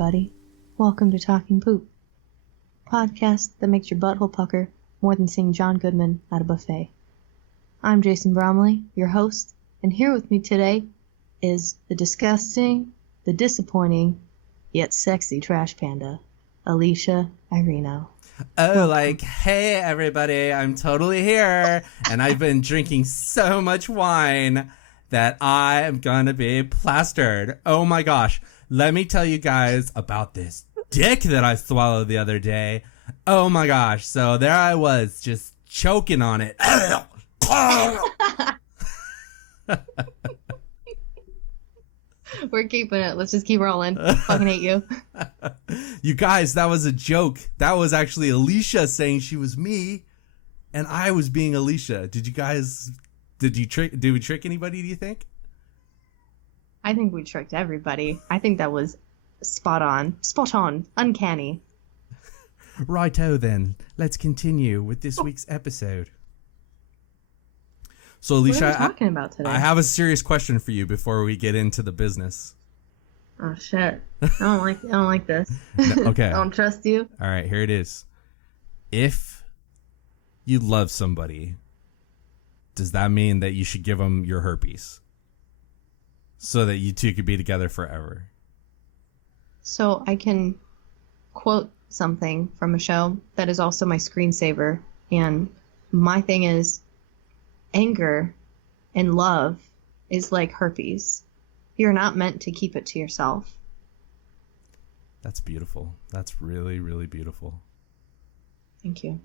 everybody. Welcome to Talking Poop, podcast that makes your butthole pucker more than seeing John Goodman at a buffet. I'm Jason Bromley, your host, and here with me today is the disgusting, the disappointing, yet sexy trash panda, Alicia Irino. Hey everybody, I'm totally here, and I've been drinking so much wine that I am gonna be plastered. Oh my gosh, let me tell you guys about this dick that I swallowed the other day. Oh my gosh, so there I was, just choking on it. We're keeping it. Let's just keep rolling. Fucking hate you. You guys, that was a joke. That was actually Alicia saying she was me, and I was being Alicia. Did we trick anybody, do you think? I think we tricked everybody. I think that was spot on, uncanny. Righto then, let's continue with this week's episode. So Alicia, what are we talking about today? I have a serious question for you before we get into the business. Oh shit! I don't like this. No, okay. I don't trust you. All right, here it is. If you love somebody, does that mean that you should give them your herpes so that you two could be together forever? So I can quote something from a show that is also my screensaver, and my thing is, anger and love is like herpes. You're not meant to keep it to yourself. That's beautiful. That's really, really beautiful. Thank you.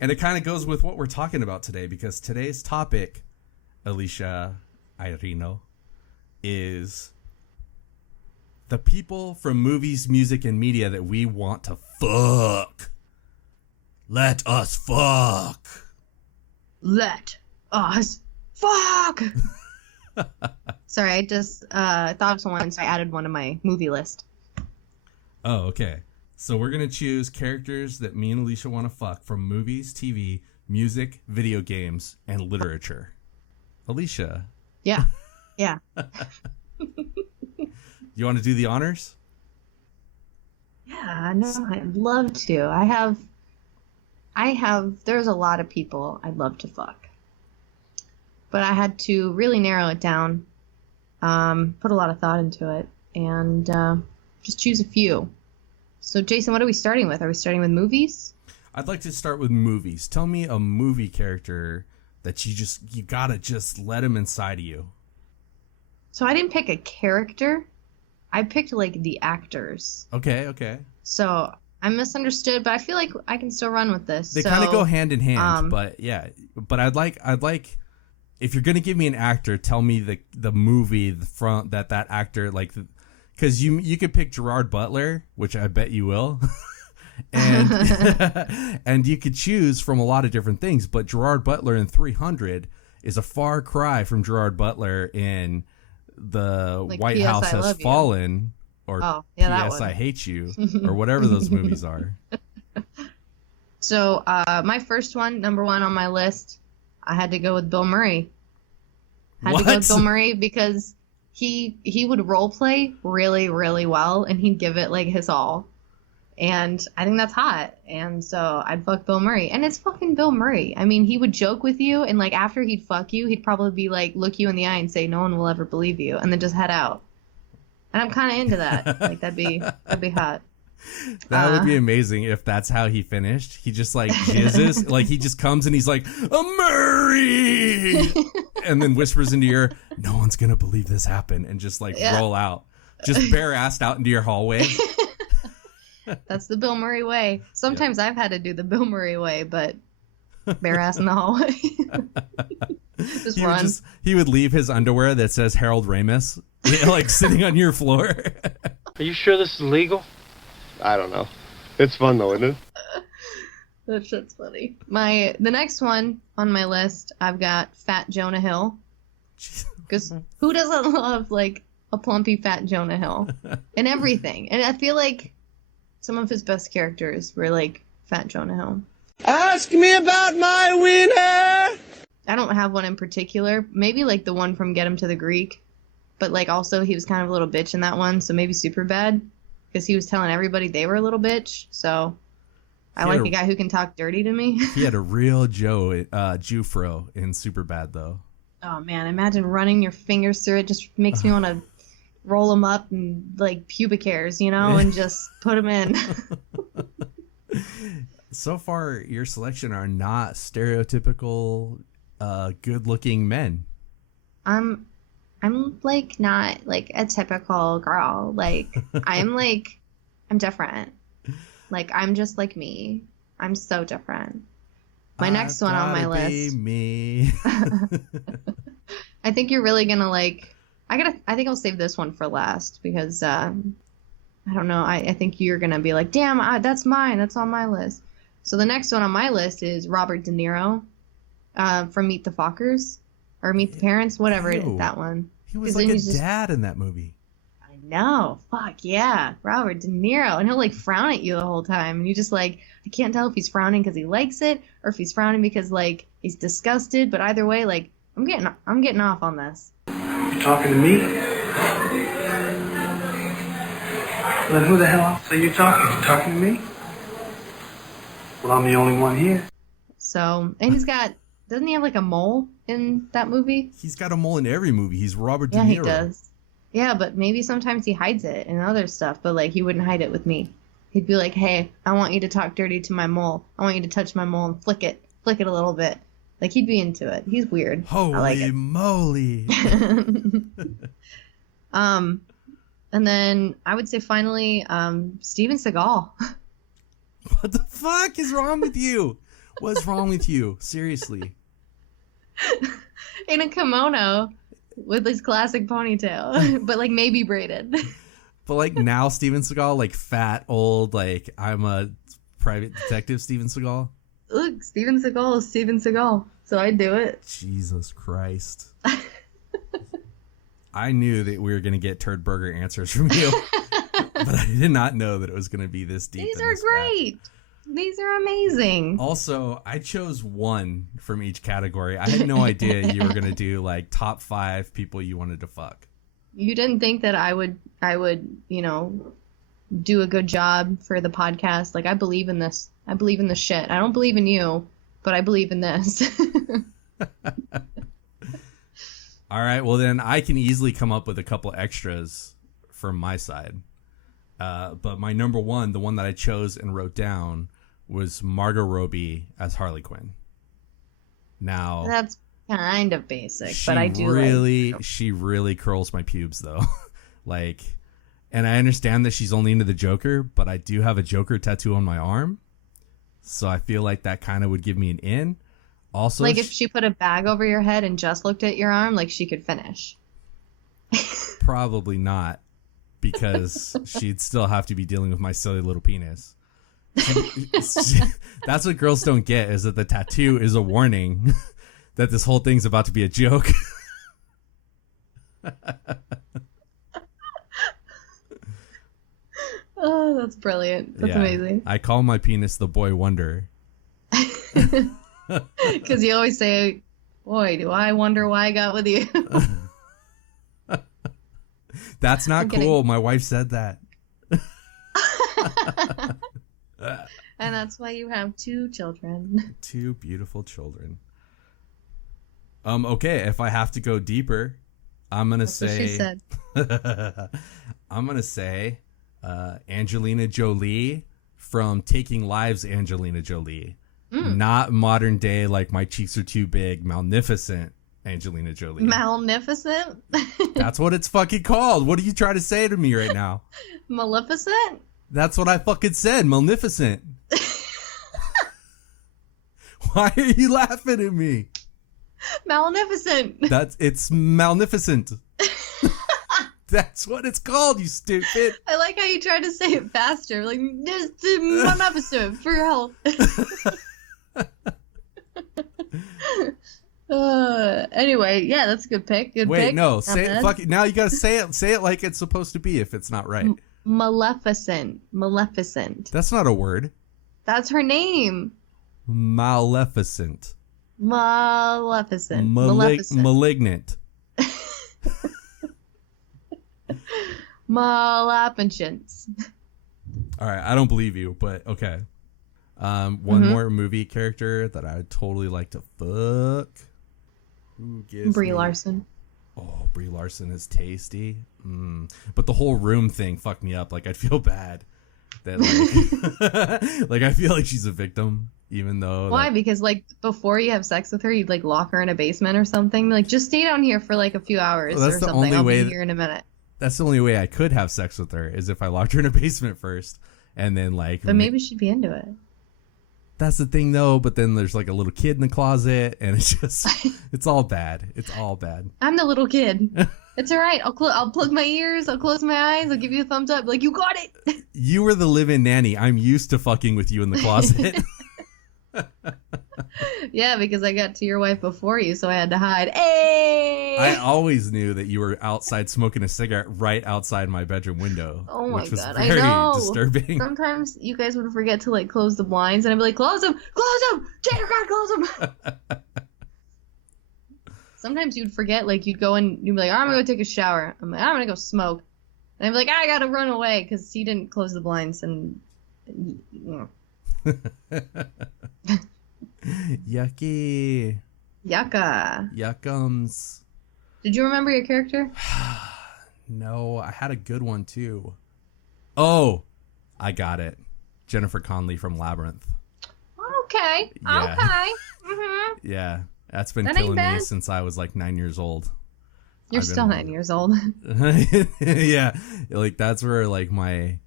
And it kind of goes with what we're talking about today, because today's topic, Alicia Irino, is the people from movies, music, and media that we want to fuck. Let us fuck. Let us fuck. Sorry, I just thought of someone, so I added one to my movie list. Oh, okay. So we're going to choose characters that me and Alicia want to fuck from movies, TV, music, video games, and literature. Alicia. Yeah. Yeah. You want to do the honors? Yeah, no, I'd love to. There's a lot of people I'd love to fuck. But I had to really narrow it down, put a lot of thought into it, and just choose a few. So, Jason, what are we starting with? Are we starting with movies? I'd like to start with movies. Tell me a movie character that you gotta just let him inside of you. So I didn't pick a character. I picked, like, the actors. Okay. So I'm misunderstood, but I feel like I can still run with this. They kind of go hand in hand, but yeah. But I'd like, if you're gonna give me an actor, tell me the movie that actor, like, because you could pick Gerard Butler, which I bet you will, and and you could choose from a lot of different things. But Gerard Butler in 300 is a far cry from Gerard Butler in the like White House Has Fallen, or P.S. I Hate You, or whatever those movies are. So my first one, number one on my list, I had to go with Bill Murray. To go with Bill Murray because he would role play really, really well, and he'd give it like his all. And I think that's hot. And so I'd fuck Bill Murray. And it's fucking Bill Murray. I mean, he would joke with you, and like after he'd fuck you, he'd probably be like, look you in the eye and say, no one will ever believe you, and then just head out. And I'm kind of into that. Like that'd be hot. That would be amazing if that's how he finished. He just like jizzes, like he just comes and he's like, a Murray, and then whispers into your, no one's gonna believe this happened, and just like roll out, just bare-assed out into your hallway. That's the Bill Murray way. Sometimes I've had to do the Bill Murray way, but bare-ass in the hallway. Just run. He would leave his underwear that says Harold Ramis, like sitting on your floor. Are you sure this is legal? I don't know. It's fun though, isn't it? That shit's funny. The next one on my list, I've got Fat Jonah Hill. Because who doesn't love like a plumpy fat Jonah Hill and everything? And I feel like some of his best characters were like Fat Jonah Hill. Ask me about my winner. I don't have one in particular. Maybe like the one from Get Him to the Greek. but like also he was kind of a little bitch in that one, so maybe Superbad, because he was telling everybody they were a little bitch. So I like a guy who can talk dirty to me. He had a real Jufro in Superbad, though. Oh man, imagine running your fingers through it. Just makes me want to roll them up and like pubic hairs, and just put them in. So far, your selection are not stereotypical, good-looking men. I'm like not like a typical girl. Like I'm different. Like I'm just like me. I'm so different. My next one on my list. Me. I think you're really gonna like. I think I'll save this one for last because I don't know. I think you're gonna be like, damn, that's mine. That's on my list. So the next one on my list is Robert De Niro from Meet the Fockers or Meet the Parents, whatever it is, that one. He was like a dad in that movie. I know. Fuck yeah. Robert De Niro. And he'll like frown at you the whole time. And you just like, I can't tell if he's frowning because he likes it or if he's frowning because like he's disgusted. But either way, like I'm getting off on this. You talking to me? Then who the hell else are you talking? You talking to me? Well, I'm the only one here. So, and doesn't he have like a mole in that movie? He's got a mole in every movie. He's Robert De Niro. Yeah, he does. Yeah, but maybe sometimes he hides it in other stuff, but like he wouldn't hide it with me. He'd be like, hey, I want you to talk dirty to my mole. I want you to touch my mole and flick it a little bit. Like he'd be into it. He's weird. Holy I like it. moly. And then I would say finally, Steven Seagal. What the fuck is wrong with you? What's wrong with you? Seriously. In a kimono with his classic ponytail, but like maybe braided. But like now Steven Seagal, like fat, old, like I'm a private detective Steven Seagal. Look, Steven Seagal is Steven Seagal, so I'd do it. Jesus Christ. I knew that we were going to get turd burger answers from you, but I did not know that it was going to be this deep. These are great. These are amazing. Also, I chose one from each category. I had no idea you were going to do like top 5 people you wanted to fuck. You didn't think that I would, do a good job for the podcast. Like I believe in this. I believe in this shit. I don't believe in you, but I believe in this. All right, well then I can easily come up with a couple extras from my side. But my number one, the one that I chose and wrote down, was Margot Robbie as Harley Quinn. Now that's kind of basic, but I do she really curls my pubes though. Like, and I understand that she's only into the Joker, but I do have a Joker tattoo on my arm, so I feel like that kind of would give me an in. Also, like if she put a bag over your head and just looked at your arm, like she could finish. Probably not, because she'd still have to be dealing with my silly little penis. That's what girls don't get, is that the tattoo is a warning that this whole thing's about to be a joke. Oh, that's brilliant. That's amazing. I call my penis the boy wonder. Because you always say, boy, do I wonder why I got with you. That's not cool. My wife said that. And that's why you have 2 children. 2 beautiful children. Okay, if I have to go deeper, I'm gonna say. What she said. I'm gonna say Angelina Jolie from Taking Lives. Angelina Jolie, not modern day like My Cheeks Are Too Big, Malnificent Angelina Jolie. Malnificent? That's what it's fucking called. What are you trying to say to me right now? Maleficent? That's what I fucking said. Maleficent. Why are you laughing at me? Malnificent. It's Malnificent. That's what it's called, you stupid. I like how you tried to say it faster. Like, just Malnificent for your health. Anyway, yeah, that's a good pick. Good Wait, pick. no, say it. Fuck it. Now you gotta say it. Say it like it's supposed to be. If it's not right, Maleficent. Maleficent. That's not a word. That's her name. Maleficent. Maleficent. Malignant. Malapenchins. All right, I don't believe you, but okay. One more movie character that I'd totally like to fuck. Who gives Brie me... Larson. Oh, Brie Larson is tasty. But the whole room thing fucked me up. Like, I'd feel bad that like, like I feel like she's a victim, even though. Why? Because like before you have sex with her, you'd like lock her in a basement or something. Like, just stay down here for like a few hours Well, that's or the something. only I'll way be here in a minute. That's the only way I could have sex with her is if I locked her in a basement first, and then like. But maybe she'd be into it. That's the thing, though. But then there's like a little kid in the closet, and it's just, it's all bad. It's all bad. I'm the little kid. It's all right. I'll plug my ears. I'll close my eyes. I'll give you a thumbs up. Like, you got it. You were the live-in nanny. I'm used to fucking with you in the closet. Yeah, because I got to your wife before you, so I had to hide. Hey! I always knew that you were outside smoking a cigarette right outside my bedroom window. Oh my which was God, very I know. disturbing. Sometimes you guys would forget to like close the blinds, and I'd be like, "Close them, Jader God, close them." Sometimes you'd forget, like you'd go and you'd be like, "I'm gonna go take a shower." I'm like, "I'm gonna go smoke," and I'd be like, "I gotta run away" because he didn't close the blinds, and Yucky. yucca. Yuckums. Did you remember your character? No, I had a good one too. Oh, I got it. Jennifer Connelly from Labyrinth. Okay. Yeah. Okay. Mm-hmm. Yeah, that's been That ain't killing me bad. since I was like 9 years old. You're still 9 years old. Yeah, like that's where like my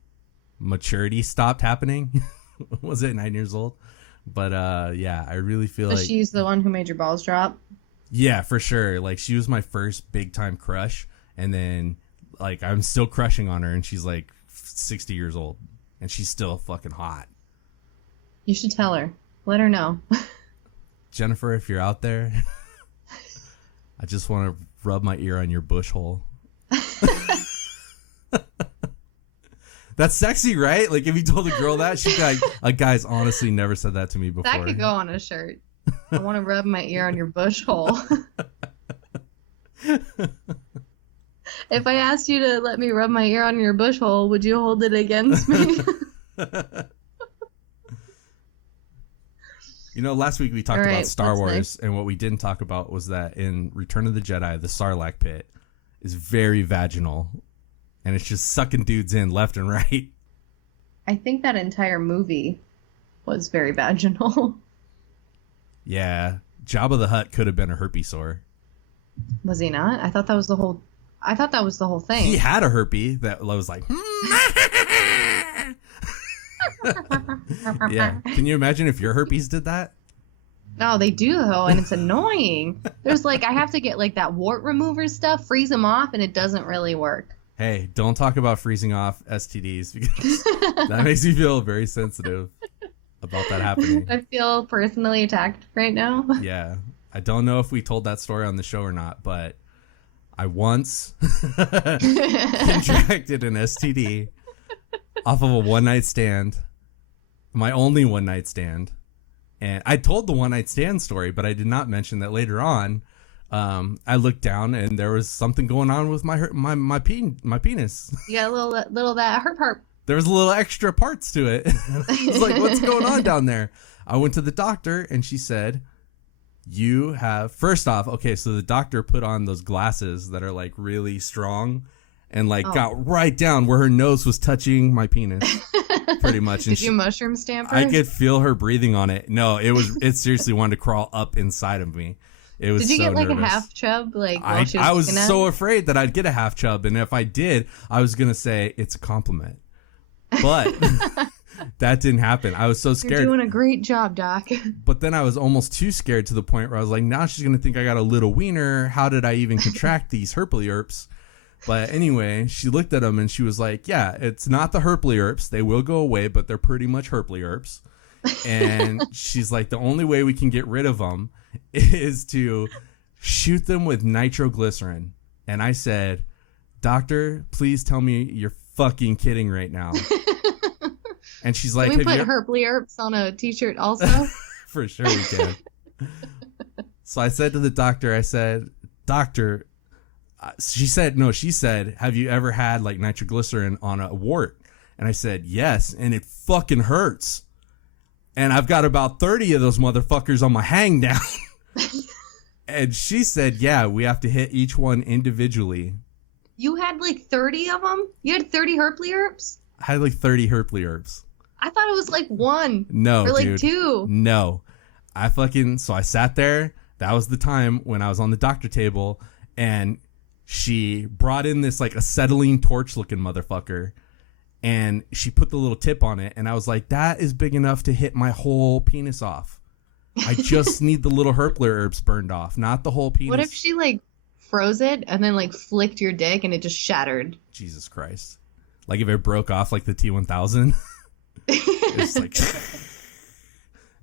maturity stopped happening. Was it 9 years old? But yeah, I really feel So like she's the one who made your balls drop? yeah, for sure. Like she was my first big time crush, and then like I'm still crushing on her, and she's like 60 years old, and she's still fucking hot. You should tell her. Let her know. Jennifer, if you're out there, I just want to rub my ear on your bush hole. That's sexy, right? Like if you told a girl that, she'd be like, a guy's honestly never said that to me before. That could go on a shirt. I want to rub my ear on your bush hole. If I asked you to let me rub my ear on your bush hole, would you hold it against me? You know, last week we talked All right, about Star what's Wars, next? and what we didn't talk about was that in Return of the Jedi, the Sarlacc pit is very vaginal, and it's just sucking dudes in left and right. I think that entire movie was very vaginal. Yeah, Jabba the Hutt could have been a herpes sore. Was he not? I thought that was the whole thing. He had a herpes that was like, yeah. Can you imagine if your herpes did that? No, they do though, and it's annoying. There's like, I have to get like that wart remover stuff, freeze them off, and it doesn't really work. Hey, don't talk about freezing off STDs because that makes me feel very sensitive about that happening. I feel personally attacked right now. Yeah. I don't know if we told that story on the show or not, but I once contracted an STD off of a one-night stand, my only one-night stand. And I told the one-night stand story, but I did not mention that later on, I looked down and there was something going on with my penis. You got a little that herp. There was a little extra parts to it. I was like, what's going on down there? I went to the doctor and she said, you have, first off, okay, so the doctor put on those glasses that are like really strong and like got right down where her nose was touching my penis pretty much. And Did you mushroom stamp her? I could feel her breathing on it. No, it seriously wanted to crawl up inside of me. It was Did you so get like nervous. a half chub? Like while she I was looking at so it? afraid that I'd get a half chub. And if I did, I was going to say it's a compliment. But that didn't happen. I was so scared. You're doing a great job, Doc. But then I was almost too scared to the point where I was like, now she's going to think I got a little wiener. How did I even contract these herpes? But anyway, she looked at them and she was like, yeah, it's not the herpes. They will go away, but they're pretty much herpes. And she's like, the only way we can get rid of them is to shoot them with nitroglycerin. And I said, doctor, please tell me you're fucking kidding right now. And she's like, Can we put you... herpes on a t-shirt also? For sure we can. So I said to the doctor, I said, doctor, She said, no, she said, have you ever had like nitroglycerin on a wart? And I said, yes, and it fucking hurts. And I've got about 30 of those motherfuckers on my hang down. And she said, yeah, we have to hit each one individually. You had like 30 of them? You had 30 herply-herps? I had like 30 herply-herps. I thought it was like one. No, or like dude. two. No. So I sat there. That was the time when I was on the doctor table, and she brought in this like acetylene torch looking motherfucker, and she put the little tip on it, and I was like, that is big enough to hit my whole penis off. I just need the little herpler-herbs burned off, not the whole penis. What if she like froze it and then like flicked your dick and it just shattered? Jesus Christ. Like if it broke off like the T-1000. It's like...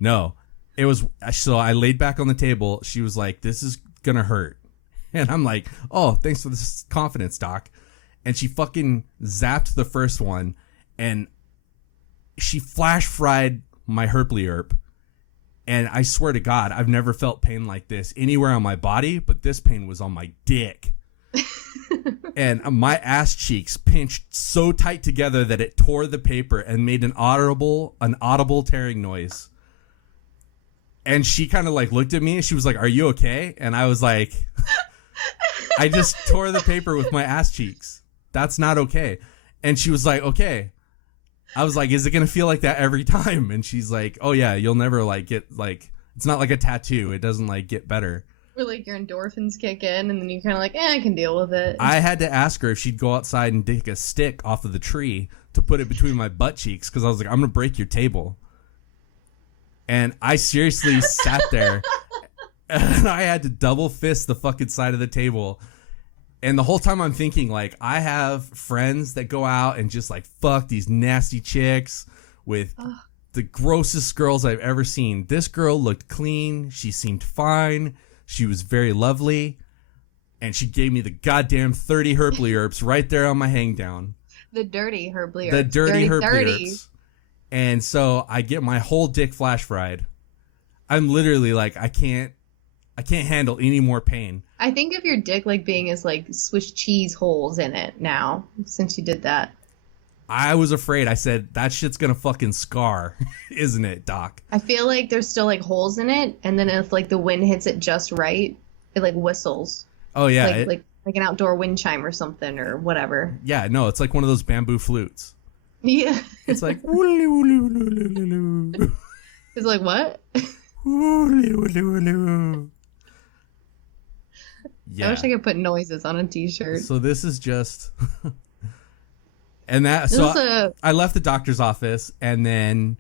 No. It was... So I laid back on the table. She was like, this is gonna hurt. And I'm like, oh, thanks for this confidence, doc. And she fucking zapped the first one, and she flash fried my herply-herp. And I swear to God, I've never felt pain like this anywhere on my body, but this pain was on my dick. And my ass cheeks pinched so tight together that it tore the paper and made an audible tearing noise. And she kind of like looked at me and she was like, are you okay? And I was like, I just tore the paper with my ass cheeks. That's not okay. And she was like, okay. I was like, is it going to feel like that every time? And she's like, oh yeah, you'll never like get like, it's not like a tattoo. It doesn't like get better. Or like your endorphins kick in and then you're kind of like, I can deal with it. I had to ask her if she'd go outside and take a stick off of the tree to put it between my butt cheeks. Cause I was like, I'm going to break your table. And I seriously sat there and I had to double fist the fucking side of the table. And the whole time I'm thinking, like, I have friends that go out and just, like, fuck these nasty chicks with the grossest girls I've ever seen. This girl looked clean. She seemed fine. She was very lovely. And she gave me the goddamn 30 herply-herps right there on my hang down. The dirty herply-herps. The dirty herply-herps. And so I get my whole dick flash fried. I'm literally like, I can't handle any more pain. I think of your dick like being as like Swiss cheese holes in it now, since you did that. I was afraid. I said, that shit's gonna fucking scar, isn't it, Doc? I feel like there's still like holes in it, and then if like the wind hits it just right, it like whistles. Oh yeah. Like an outdoor wind chime or something or whatever. Yeah, no, it's like one of those bamboo flutes. Yeah. It's like It's like what? Yeah. I wish I could put noises on a t-shirt. So this is just and that so I left the doctor's office, and then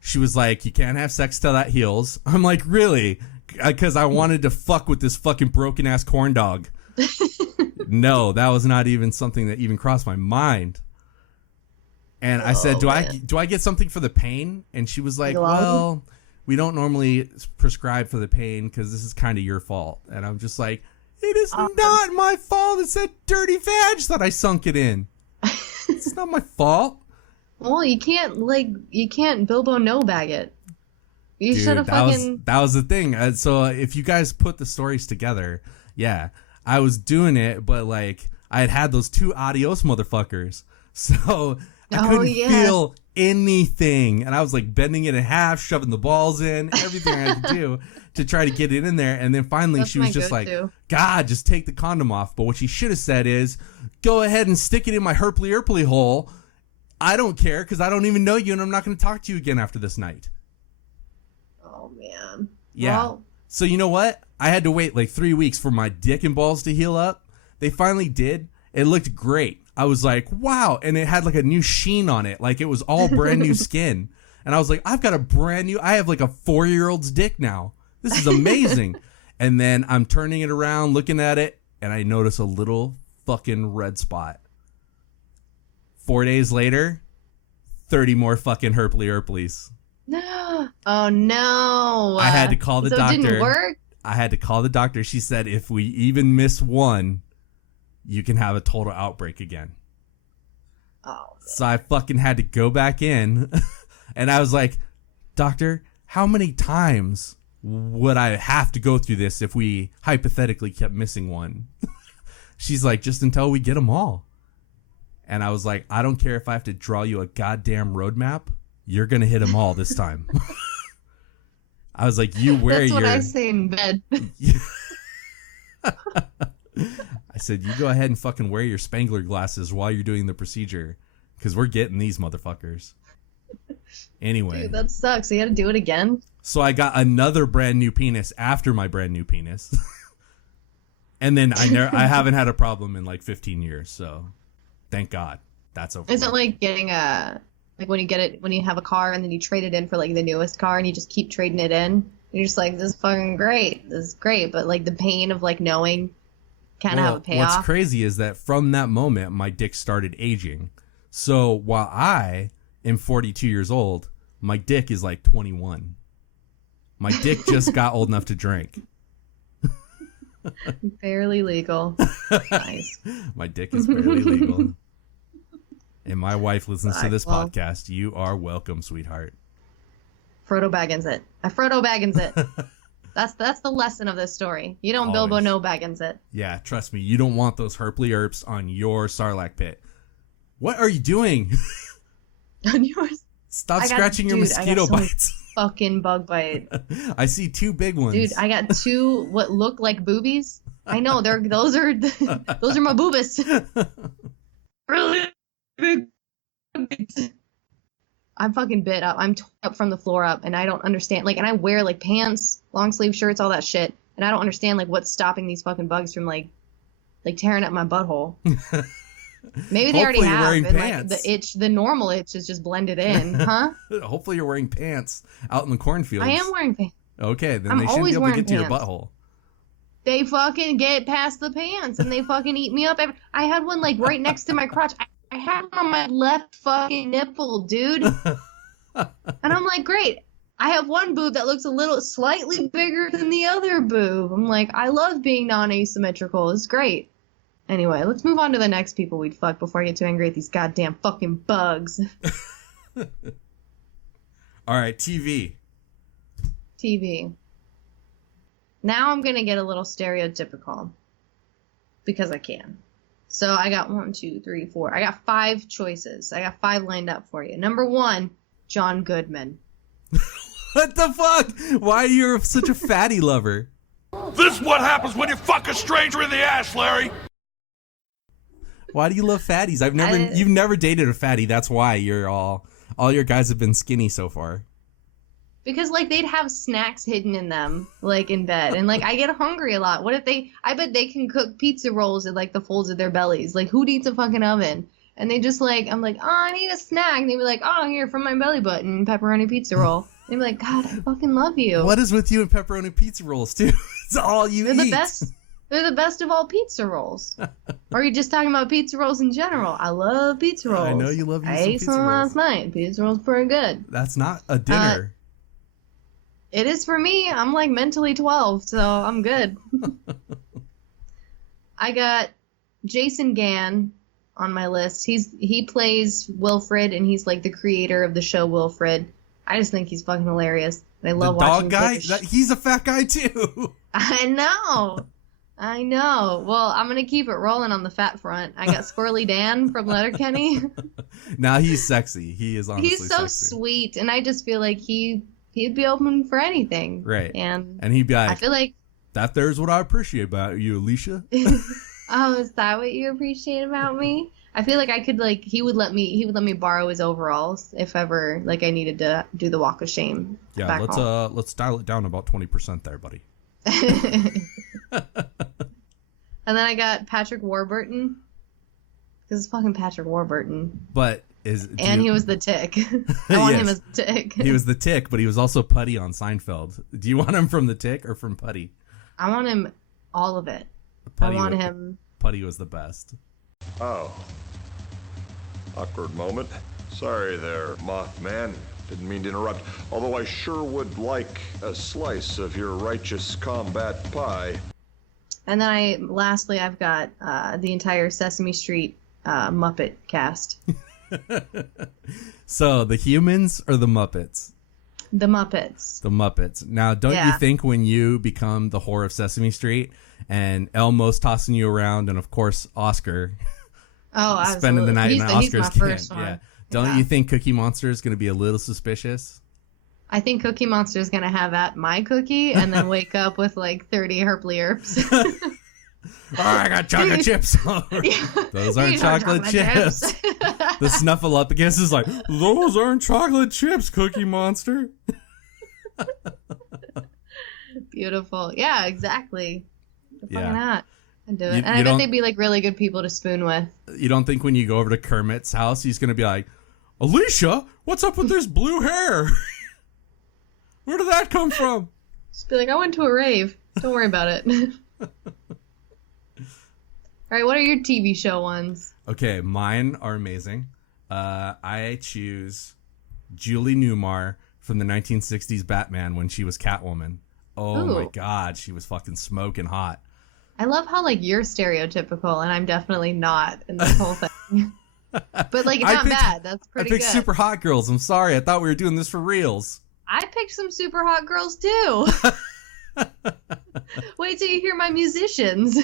she was like, you can't have sex till that heals. I'm like, really? Because I wanted to fuck with this fucking broken ass corn dog. No, that was not even something that even crossed my mind. And I said, do I get something for the pain? And she was like, well, we don't normally prescribe for the pain because this is kind of your fault. And I'm just like, it is not my fault. It's that dirty vag that I sunk it in. It's not my fault. Well, you can't Bilbo no bag it. You should have fucking... That was the thing. So if you guys put the stories together, yeah, I was doing it, but like I had those two adios motherfuckers. So I couldn't feel anything. And I was like bending it in half, shoving the balls in, everything I had to do to try to get it in there. And then finally she was just like, God, just take the condom off. But what she should have said is, go ahead and stick it in my herply hole. I don't care because I don't even know you and I'm not going to talk to you again after this night. Oh, man. Yeah. Well, so you know what? I had to wait like 3 weeks for my dick and balls to heal up. They finally did. It looked great. I was like, wow. And it had like a new sheen on it. Like it was all brand new skin. And I was like, I have like a 4-year-old's dick now. This is amazing. And then I'm turning it around, looking at it, and I notice a little fucking red spot. 4 days later, 30 more fucking herplies. No. Oh, no. I had to call the doctor. It didn't work? I had to call the doctor. She said, if we even miss one, you can have a total outbreak again. Oh. Man. So I fucking had to go back in. And I was like, doctor, how many times would I have to go through this if we hypothetically kept missing one? She's like, just until we get them all. And I was like, I don't care if I have to draw you a goddamn roadmap. You're going to hit them all this time. I was like, you wear That's your... what I say in bed. I said, you go ahead and fucking wear your Spangler glasses while you're doing the procedure. Because we're getting these motherfuckers. Anyway. Dude, that sucks. You got to do it again? So I got another brand new penis after my brand new penis. And then I haven't had a problem in like 15 years. So thank God that's over. Is it like getting like when you have a car and then you trade it in for like the newest car and you just keep trading it in? You're just like, this is fucking great. This is great. But like the pain of like knowing kind of have a payoff. What's crazy is that from that moment, my dick started aging. So while I am 42 years old, my dick is like 21. My dick just got old enough to drink. Barely legal. Nice. My dick is barely legal. And my wife listens to this podcast. You are welcome, sweetheart. Frodo Baggins it. Frodo Baggins it. That's the lesson of this story. You don't Bilbo no Baggins it. Yeah, trust me. You don't want those herply herps on your Sarlacc pit. What are you doing? On yours? Stop scratching your mosquito bites. Fucking bug bite. I see 2 big ones. Dude, I got 2 what look like boobies. I know those are my boobies. Really big. I'm fucking bit up. I'm torn up from the floor up, and I don't understand. Like, and I wear like pants, long sleeve shirts, all that shit, and I don't understand like what's stopping these fucking bugs from like tearing up my butthole. Maybe they already have. And, like, the normal itch is just blended in, huh? Hopefully you're wearing pants out in the cornfields. I am wearing pants. Okay, then they shouldn't be able to get to your butthole. They fucking get past the pants and they fucking eat me up. I had one like right next to my crotch. I had one on my left fucking nipple, dude. And I'm like, great. I have one boob that looks slightly bigger than the other boob. I'm like, I love being non-asymmetrical. It's great. Anyway, let's move on to the next people we'd fuck before I get too angry at these goddamn fucking bugs. All right, TV. Now I'm going to get a little stereotypical because I can. So I got 1, 2, 3, 4. I got 5 choices. I got 5 lined up for you. Number 1, John Goodman. What the fuck? Why are you such a fatty lover? This is what happens when you fuck a stranger in the ass, Larry. Why do you love fatties? You've never dated a fatty. That's why you're all your guys have been skinny so far. Because like they'd have snacks hidden in them, like in bed, and like I get hungry a lot. What if I bet they can cook pizza rolls in like the folds of their bellies. Like who needs a fucking oven? And they just like, I'm like, oh, I need a snack. And they'd be like, oh, here from my belly button, pepperoni pizza roll. They'd be like, God, I fucking love you. What is with you and pepperoni pizza rolls too? It's all you eat. They're the best. They're the best of all pizza rolls. Or are you just talking about pizza rolls in general? I love pizza rolls. I know you love I ate some last night. Pizza rolls pretty good. That's not a dinner. It is for me. I'm like mentally 12, so I'm good. I got Jason Gann on my list. He plays Wilfred, and he's like the creator of the show Wilfred. I just think he's fucking hilarious. And I love watching the dog guy. He's a fat guy too. I know. Well, I'm gonna keep it rolling on the fat front. I got Squirrely Dan from Letterkenny. Now he's sexy. He is honestly he's so sexy. Sweet, and I just feel like he'd be open for anything. Right. And he'd be like, I feel like that there's what I appreciate about you, Alicia. Oh, is that what you appreciate about me? I feel like I could like he would let me borrow his overalls if ever like I needed to do the walk of shame. Yeah, let's dial it down about 20% there, buddy. And then I got Patrick Warburton because it's fucking Patrick Warburton. But he was the Tick. I want him as the Tick. He was the Tick, but he was also Putty on Seinfeld. Do you want him from the Tick or from Putty? I want him all of it. Putty was the best. Oh. Awkward moment. Sorry there, Mothman. Didn't mean to interrupt. Although I sure would like a slice of your righteous combat pie. And then lastly, I've got the entire Sesame Street Muppet cast. So, the humans or the Muppets? The Muppets. The Muppets. Now, don't you think when you become the whore of Sesame Street and Elmo's tossing you around, and of course Oscar, spending the night in Oscar's camp, don't you think Cookie Monster is going to be a little suspicious? I think Cookie Monster is going to have at my cookie and then wake up with like 30 herplerps. I got chocolate chips. Those aren't chocolate chips. The Snuffleupagus is like, those aren't chocolate chips, Cookie Monster. Beautiful. Yeah, exactly. Why not? I'd do it. And You I bet don't- they'd be like really good people to spoon with. You don't think when you go over to Kermit's house, he's going to be like, Alicia, what's up with this blue hair? Where did that come from? Just be like, I went to a rave. Don't worry about it. All right, what are your TV show ones? Okay, mine are amazing. I choose Julie Newmar from the 1960s Batman when she was Catwoman. Oh my God, she was fucking smoking hot. I love how like you're stereotypical and I'm definitely not in this whole thing. But like it's not bad. That's pretty good. I picked super hot girls. I'm sorry. I thought we were doing this for reals. I picked some super hot girls too. Wait till you hear my musicians.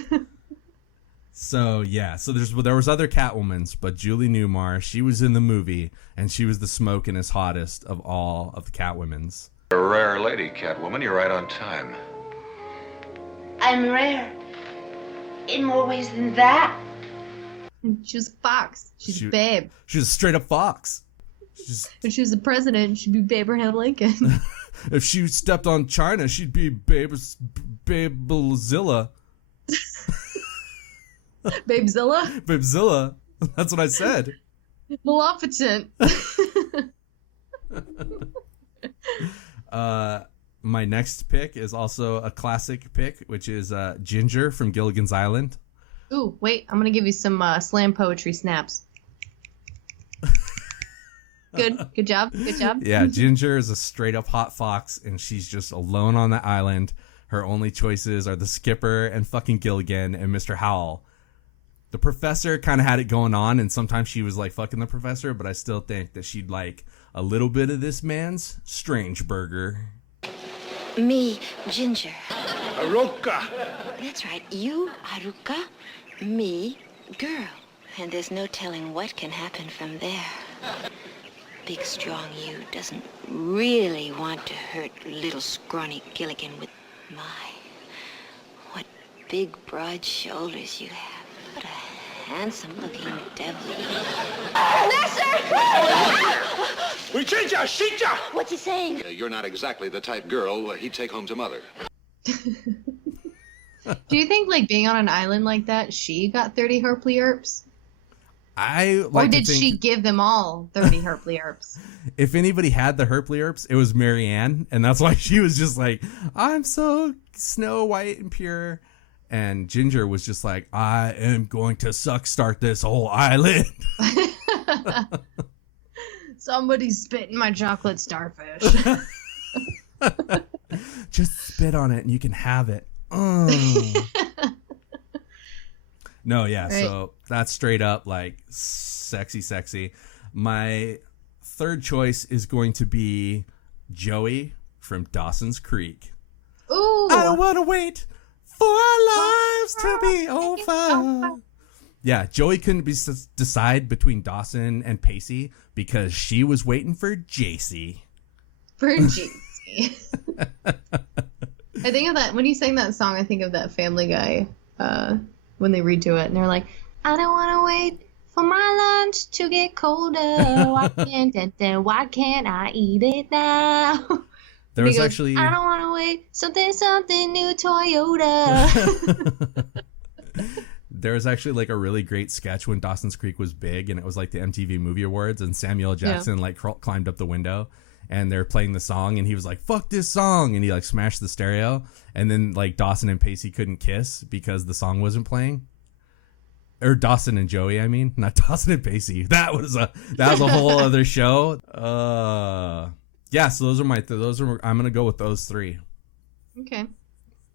So yeah, there was other Catwomans, but Julie Newmar, she was in the movie, and she was the smokingest, hottest of all of the Catwomans. You're a rare lady, Catwoman. You're right on time. I'm rare. In more ways than that. She was a fox. She's a babe. She was a straight up fox. If she was the president, she'd be Abraham Lincoln. If she stepped on China, she'd be Babelzilla. Babezilla? Babezilla. That's what I said. Maleficent. My next pick is also a classic pick, which is Ginger from Gilligan's Island. Ooh, wait. I'm going to give you some slam poetry snaps. Good job. Good job. Yeah, Ginger is a straight up hot fox, and she's just alone on the island. Her only choices are the skipper and fucking Gilligan and Mr. Howell. The professor kind of had it going on, and sometimes she was like fucking the professor, but I still think that she'd like a little bit of this man's strange burger. Me, Ginger. Aruka. That's right. You, Aruka. Me, girl. And there's no telling what can happen from there. Big, strong you doesn't really want to hurt little, scrawny Gilligan with my... What big, broad shoulders you have. What a handsome-looking devil. We change our sheet. What's he saying? You're not exactly the type girl he'd take home to mother. Do you think, like, being on an island like that, she got 30 herplerps? Or did she give them all 30 herplerps? If anybody had the herplerps, it was Marianne, and that's why she was just like, I'm so snow white and pure. And Ginger was just like, I am going to start this whole island. Somebody's spitting my chocolate starfish. Just spit on it and you can have it. No, yeah, right. So that's straight up like sexy. My third choice is going to be Joey from Dawson's Creek. Ooh. I don't want to wait for our lives to be over. Yeah, Joey couldn't decide between Dawson and Pacey because she was waiting for JC. For JC. I think of that, when you sang that song, I think of that Family Guy, when they redo it, and they're like, I don't want to wait for my lunch to get colder. Why can't I eat it now? There was actually... I don't want to wait, something new Toyota. There was actually like a really great sketch when Dawson's Creek was big, and it was like the MTV Movie Awards, and Samuel Jackson like climbed up the window, and they're playing the song, and he was like, fuck this song, and he like smashed the stereo, and then like Dawson and Pacey couldn't kiss because the song wasn't playing. Or Dawson and Joey, I mean, not Dawson and Pacey. That was a whole other show. Yeah, so I'm gonna go with those three. Okay.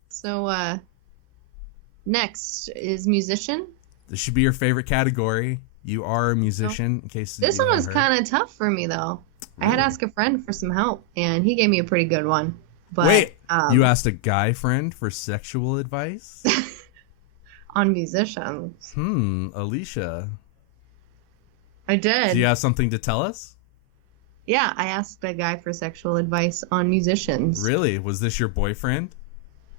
So next is musician. This should be your favorite category. You are a musician, in case this one was kind of tough for me though. I had to ask a friend for some help, and he gave me a pretty good one. But, Wait, you asked a guy friend for sexual advice? on musicians. Alicia. I did. Do you have something to tell us? Yeah, I asked a guy for sexual advice on musicians. Really? Was this your boyfriend?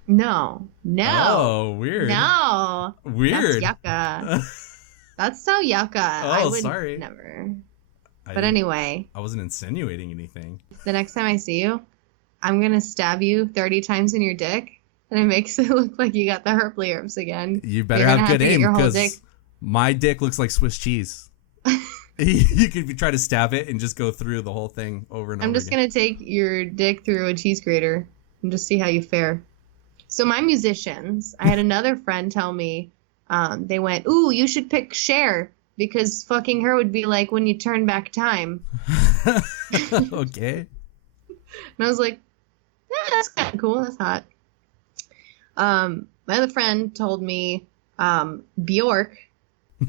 No. Oh, weird. No. Weird. That's yucca. That's so yucca. I would sorry. Never. But anyway. I wasn't insinuating anything. The next time I see you, I'm going to stab you 30 times in your dick, and it makes it look like you got the herpes again. You better You're have good aim, because because my dick looks like Swiss cheese. You could try to stab it and just go through the whole thing over and over. I'm just going to take your dick through a cheese grater and just see how you fare. So my musicians, I had another friend tell me, they went, ooh, you should pick Cher, because fucking her would be like when you turn back time. Okay. And I was like, yeah, that's kind of cool. That's hot. My other friend told me Bjork,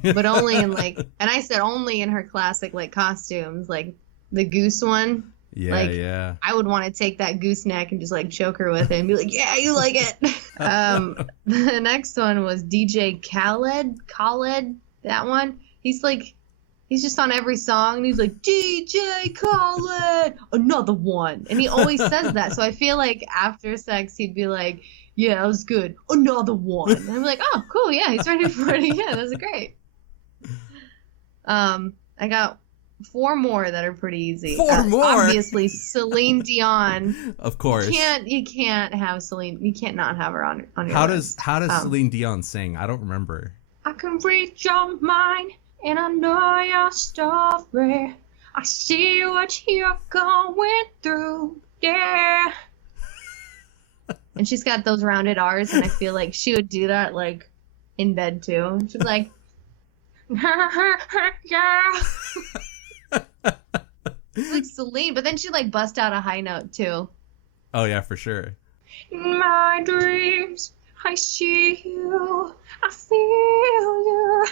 but only in like, and I said only in her classic like costumes, like the goose one. Yeah, like, yeah. I would want to take that gooseneck and just like choke her with it and be like, yeah, you like it. The next one was DJ Khaled, that one. He's just on every song and he's like, DJ Khaled, another one. And he always says that. So I feel like after sex, he'd be like, yeah, it was good. Another one. And I'm like, oh, cool. Yeah, he's ready for it again. That's great. I got 4 more that are pretty easy. 4 more? Obviously, Celine Dion. Of course. You can't have Celine. You can't not have her on your How list. does Celine Dion sing? I don't remember. I can read your mind and I know your story. I see what you're going through. Yeah. And she's got those rounded R's, and I feel like she would do that like in bed too. She'd be like, yeah. Like Celine, but then she'd like bust out a high note too. Oh yeah, for sure. In my dreams, I see you, I feel you.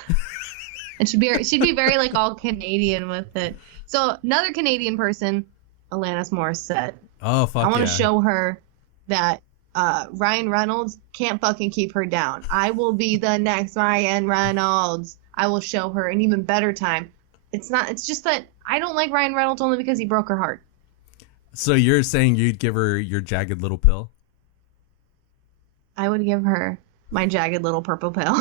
And she'd be very like all Canadian with it. So another Canadian person, Alanis Morissette. Oh fuck, I want to yeah. show her that Ryan Reynolds can't fucking keep her down. I will be the next Ryan Reynolds. I will show her an even better time. It's just that I don't like Ryan Reynolds only because he broke her heart. So you're saying you'd give her your jagged little pill? I would give her my jagged little purple pill.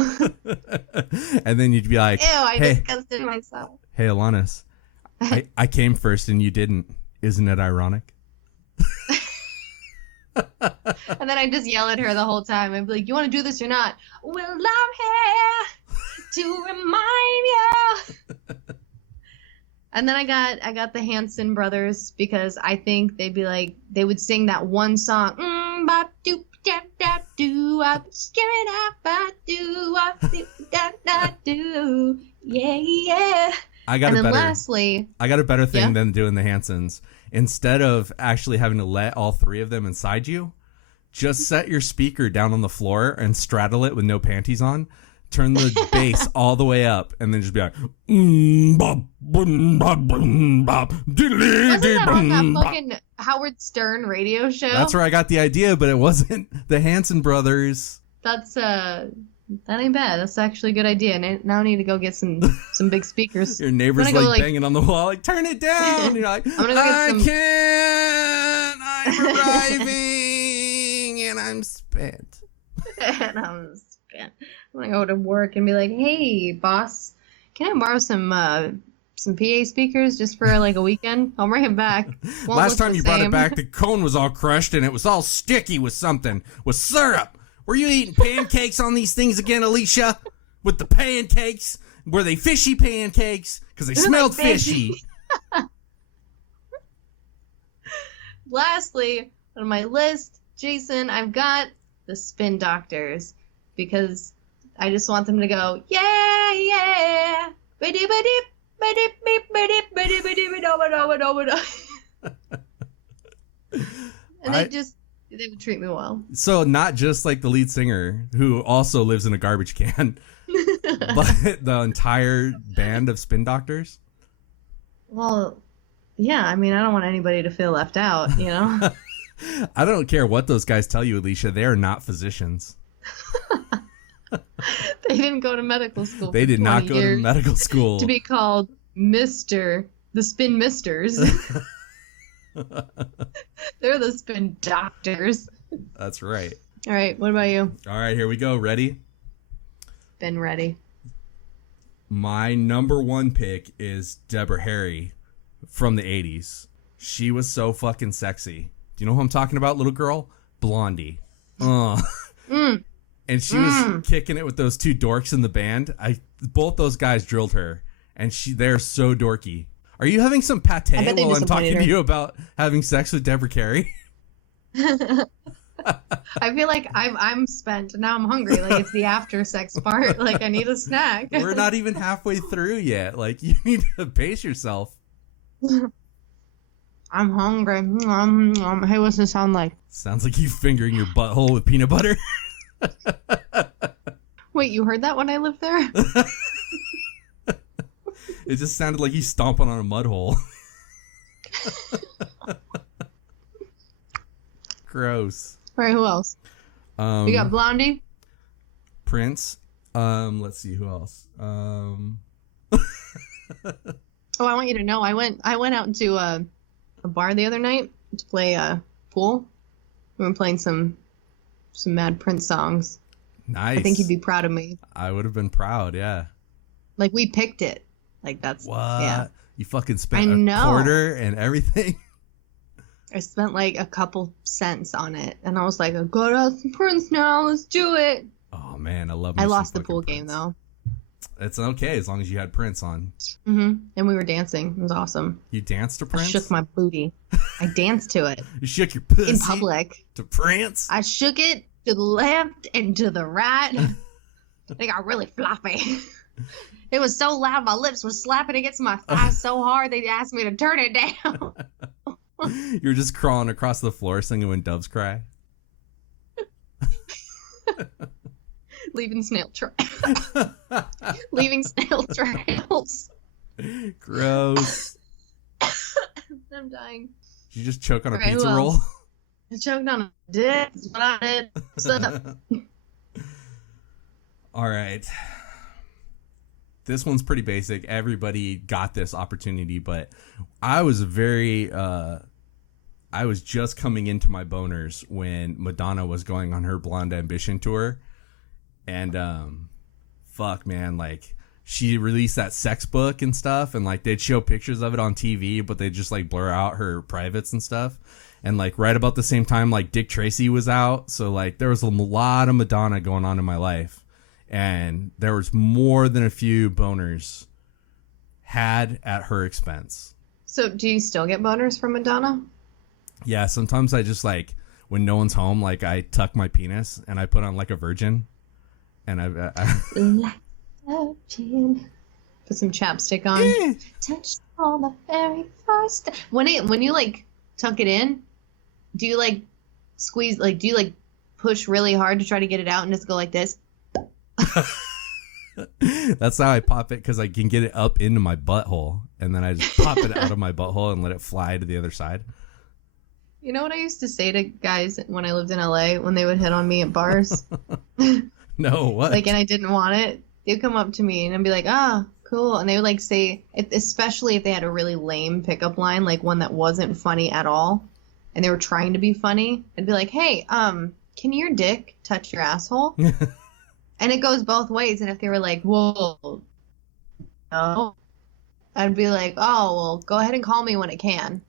And then you'd be like, Ew, I hey, disgusted myself. Hey, Alanis, I came first and you didn't. Isn't it ironic? And then I just yell at her the whole time. I'd be like, you want to do this or not? Well, I'm here to remind you. And then I got the Hanson brothers, because I think they'd be like, they would sing that one song. Bop doop da da do, up scary da ba do, up doop da da do. Yeah, yeah. I got a better thing Yeah? than doing the Hansons. Instead of actually having to let all 3 of them inside you, just set your speaker down on the floor and straddle it with no panties on. Turn the bass all the way up, and then just be like, bop, boom, bop, boom, bop, diddly, Wasn't that on that bop. fucking Howard Stern radio show? That's where I got the idea, but it wasn't the Hanson brothers. That's that ain't bad. That's actually a good idea. Now I need to go get some big speakers. Your neighbor's I'm gonna like go, banging on the wall, like, turn it down. And you're like, I'm gonna go get some... I'm arriving, and I'm spent. And I'm spent. I'm gonna go to work and be like, hey, boss, can I borrow some PA speakers just for like a weekend? I'll bring it back. Won't Last look time the you brought it same. back, the cone was all crushed and it was all sticky with something, with syrup. Were you eating pancakes on these things again, Alicia? With the pancakes? Were they fishy pancakes? Because they smelled fishy. Lastly, on my list, Jason, I've got the Spin Doctors, because I just want them to go, yeah, yeah. And they would treat me well. So not just like the lead singer, who also lives in a garbage can, but the entire band of Spin Doctors? Well, Yeah, I mean, I don't want anybody to feel left out, you know? I don't care what those guys tell you, Alicia. They are not physicians. They didn't go to medical school. They did not go to years medical school. to be called Mr. the Spin Misters. They're the spin doctors. That's right. All right, what about you? All right, here we go. Ready? Been ready. My number one pick is Deborah Harry from the 80s. She was so fucking sexy. Do you know who I'm talking about, little girl? Blondie. And she was kicking it with those two dorks in the band. Both those guys drilled her, and they're so dorky. Are you having some pate while I'm talking to you about having sex with Deborah Carey? I feel like I'm spent. Now I'm hungry. Like, it's the after sex part. Like, I need a snack. We're not even halfway through yet. Like, you need to pace yourself. I'm hungry. Hey, what's this sound like? Sounds like you fingering your butthole with peanut butter. Wait, you heard that when I lived there? It just sounded like you stomping on a mud hole. Gross. All right, who else? We got Blondie. Prince. Let's see who else. Oh, I want you to know, I went out to a bar the other night to play pool. We were playing some Mad Prince songs. Nice. I think you'd be proud of me. I would have been proud, yeah. Like, we picked it. Like, that's what? Yeah. You fucking spent a quarter and everything. I spent like a couple cents on it, and I was like, "I got out some Prince now. Let's do it." Oh man, I love. I lost the pool game though. It's okay as long as you had Prince on. And we were dancing. It was awesome. You danced to Prince? I shook my booty. I danced to it. You shook your pussy in public to Prince. I shook it to the left and to the right. They got really floppy. It was so loud, my lips were slapping against my thighs so hard they asked me to turn it down. You were just crawling across the floor singing When Doves Cry. Leaving snail trails. Leaving snail trails. Gross. I'm dying. Did you just choke on a pizza roll? I choked on a dick. That's what I did. All right. This one's pretty basic. Everybody got this opportunity, but I was I was just coming into my boners when Madonna was going on her Blonde Ambition tour. And, fuck, man, like, she released that sex book and stuff, and, like, they'd show pictures of it on TV, but they'd just, like, blur out her privates and stuff. And, like, right about the same time, like, Dick Tracy was out, so, like, there was a lot of Madonna going on in my life. And there was more than a few boners had at her expense. So do you still get boners from Madonna? Yeah, sometimes I just, like, when no one's home, like, I tuck my penis and I put on, like, a virgin. And I like a virgin. Put some chapstick on. Touch on the very first. When you, like, tuck it in, do you, like, squeeze, like, do you, like, push really hard to try to get it out and just go like this? That's how I pop it, because I can get it up into my butthole, and then I just pop it out of my butthole and let it fly to the other side. You know what I used to say to guys when I lived in LA when they would hit on me at bars? No, what? Like, and I didn't want it. They'd come up to me and I'd be like, "Ah, cool," and they would like say, especially if they had a really lame pickup line, like one that wasn't funny at all, and they were trying to be funny. I'd be like, "Hey, can your dick touch your asshole?" And it goes both ways. And if they were like, "Whoa, no," I'd be like, "Oh, well, go ahead and call me when it can."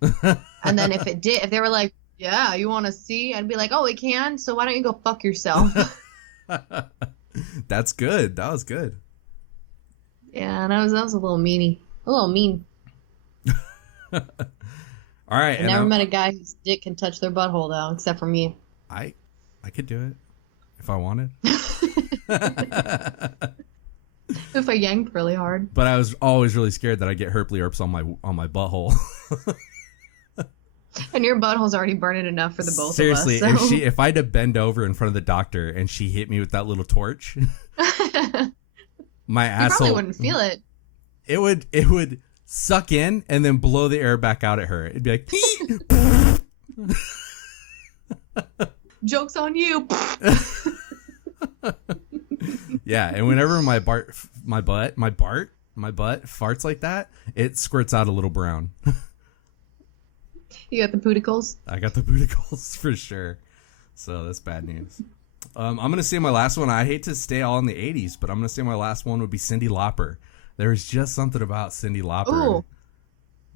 And then if they were like, "Yeah, you want to see?" I'd be like, "Oh, it can? So why don't you go fuck yourself?" That's good. That was good. Yeah, and that was a little meanie. A little mean. All right. I never met a guy whose dick can touch their butthole, though, except for me. I could do it if I wanted. If I yanked really hard. But I was always really scared that I'd get herpes on my butthole. And your butthole's already burning enough for the both Seriously, of us. So. if I had to bend over in front of the doctor and she hit me with that little torch, my asshole probably wouldn't feel it. It would suck in, and then blow the air back out at her. It'd be like, Joke's on you. yeah. And whenever my butt farts like that, it squirts out a little brown. You got the pooticles? I got the booticles for sure. So that's bad news. I'm going to say my last one. I hate to stay all in the 80s, but I'm going to say my last one would be Cyndi Lauper. There's just something about Cyndi Lauper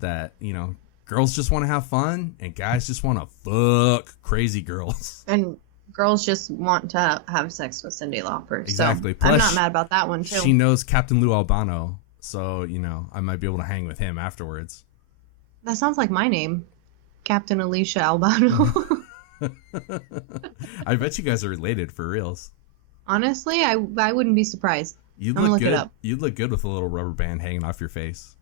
that, you know, girls just want to have fun and guys just want to fuck crazy girls. And girls just want to have sex with Cyndi Lauper. Exactly. So Plus, I'm not mad about that one, too. She knows Captain Lou Albano, so, you know, I might be able to hang with him afterwards. That sounds like my name. Captain Alicia Albano. I bet you guys are related for reals. Honestly, I wouldn't be surprised. You'd I'm gonna look look good. it up. You'd look good with a little rubber band hanging off your face.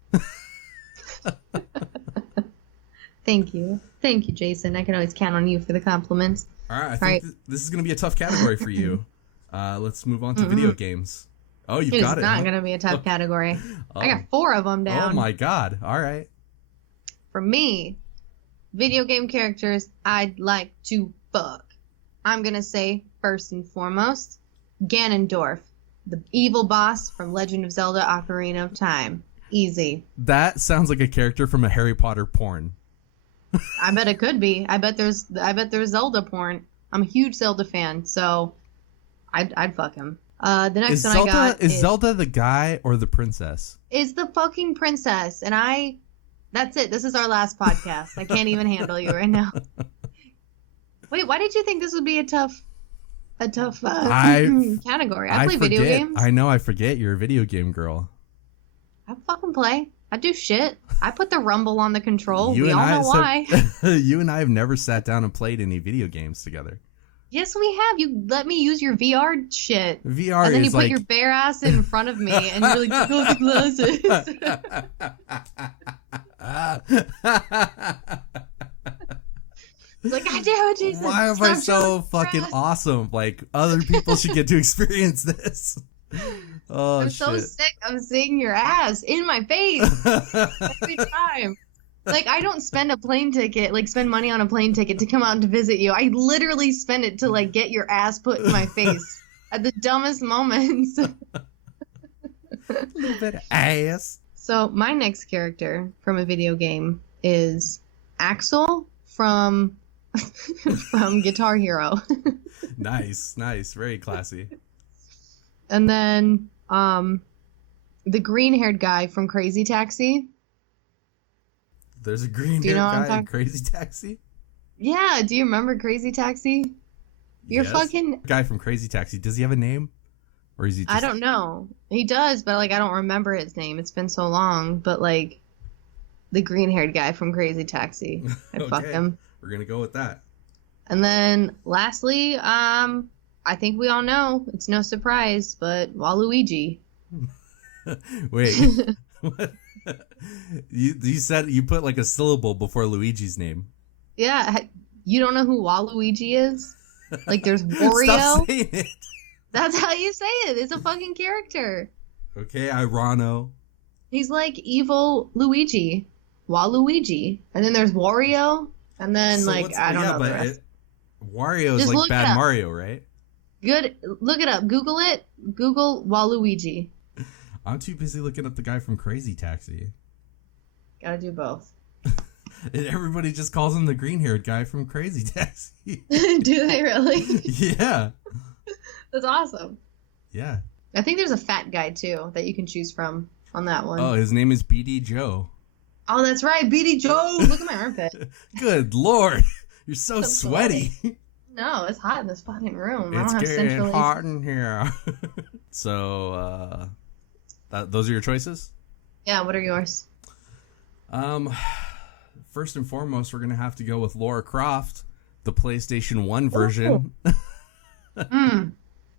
Thank you. Thank you, Jason. I can always count on you for the compliments. All right, I think this is going to be a tough category for you. Let's move on to video games. Oh, you've got it. It's not going to be a tough category. I got 4 of them down. Oh my god. All right. For me, video game characters I'd like to fuck. I'm going to say, first and foremost, Ganondorf, the evil boss from Legend of Zelda Ocarina of Time. Easy. That sounds like a character from a Harry Potter porn. I bet it could be. I bet there's Zelda porn. I'm a huge Zelda fan, so I'd fuck him. The next one I got is Zelda the guy or the princess? Is the fucking princess, and that's it. This is our last podcast. I can't even handle you right now. Wait, why did you think this would be a tough category? I play video games. I know, I forget you're a video game girl. I fucking play. I do shit. I put the rumble on the control. We all know why. You and I have never sat down and played any video games together. Yes, we have. You let me use your VR shit. VR and then is you put your bare ass in front of me, and you're like, "Go the glasses." It's like, I do it, Jason. Why am I so fucking awesome? Like, other people should get to experience this. Oh, I'm so sick of seeing your ass in my face every time. Like, I don't spend spend money on a plane ticket to come out and to visit you. I literally spend it to, like, get your ass put in my face at the dumbest moments. A little bit of ass. So, my next character from a video game is Axel from Guitar Hero. Nice. Very classy. And then the green-haired guy from Crazy Taxi. There's a green-haired guy in Crazy Taxi? Yeah, do you remember Crazy Taxi? You're fucking... Guy from Crazy Taxi, does he have a name? Or is he just... I don't know. He does, but, like, I don't remember his name. It's been so long. But, like, the green-haired guy from Crazy Taxi. I'd fuck him. We're going to go with that. And then, lastly, I think we all know, it's no surprise, but Waluigi. Wait. What? You said you put like a syllable before Luigi's name. Yeah, you don't know who Waluigi is? Like, there's Wario. Stop saying it. That's how you say it. It's a fucking character. Okay, Irano. He's like evil Luigi. Waluigi. And then there's Wario. And then, so I don't know the rest. Wario is like Bad Mario, right? Good. Look it up. Google it. Google Waluigi. I'm too busy looking up the guy from Crazy Taxi. Gotta do both. And everybody just calls him the green-haired guy from Crazy Taxi. Do they really? Yeah. That's awesome. Yeah. I think there's a fat guy, too, that you can choose from on that one. Oh, his name is BD Joe. Oh, that's right. BD Joe. Look at my armpit. Good Lord. You're so sweaty. No, it's hot in this fucking room. It's getting hot in here. So, those are your choices? Yeah, what are yours? First and foremost, we're going to have to go with Lara Croft, the PlayStation 1 version.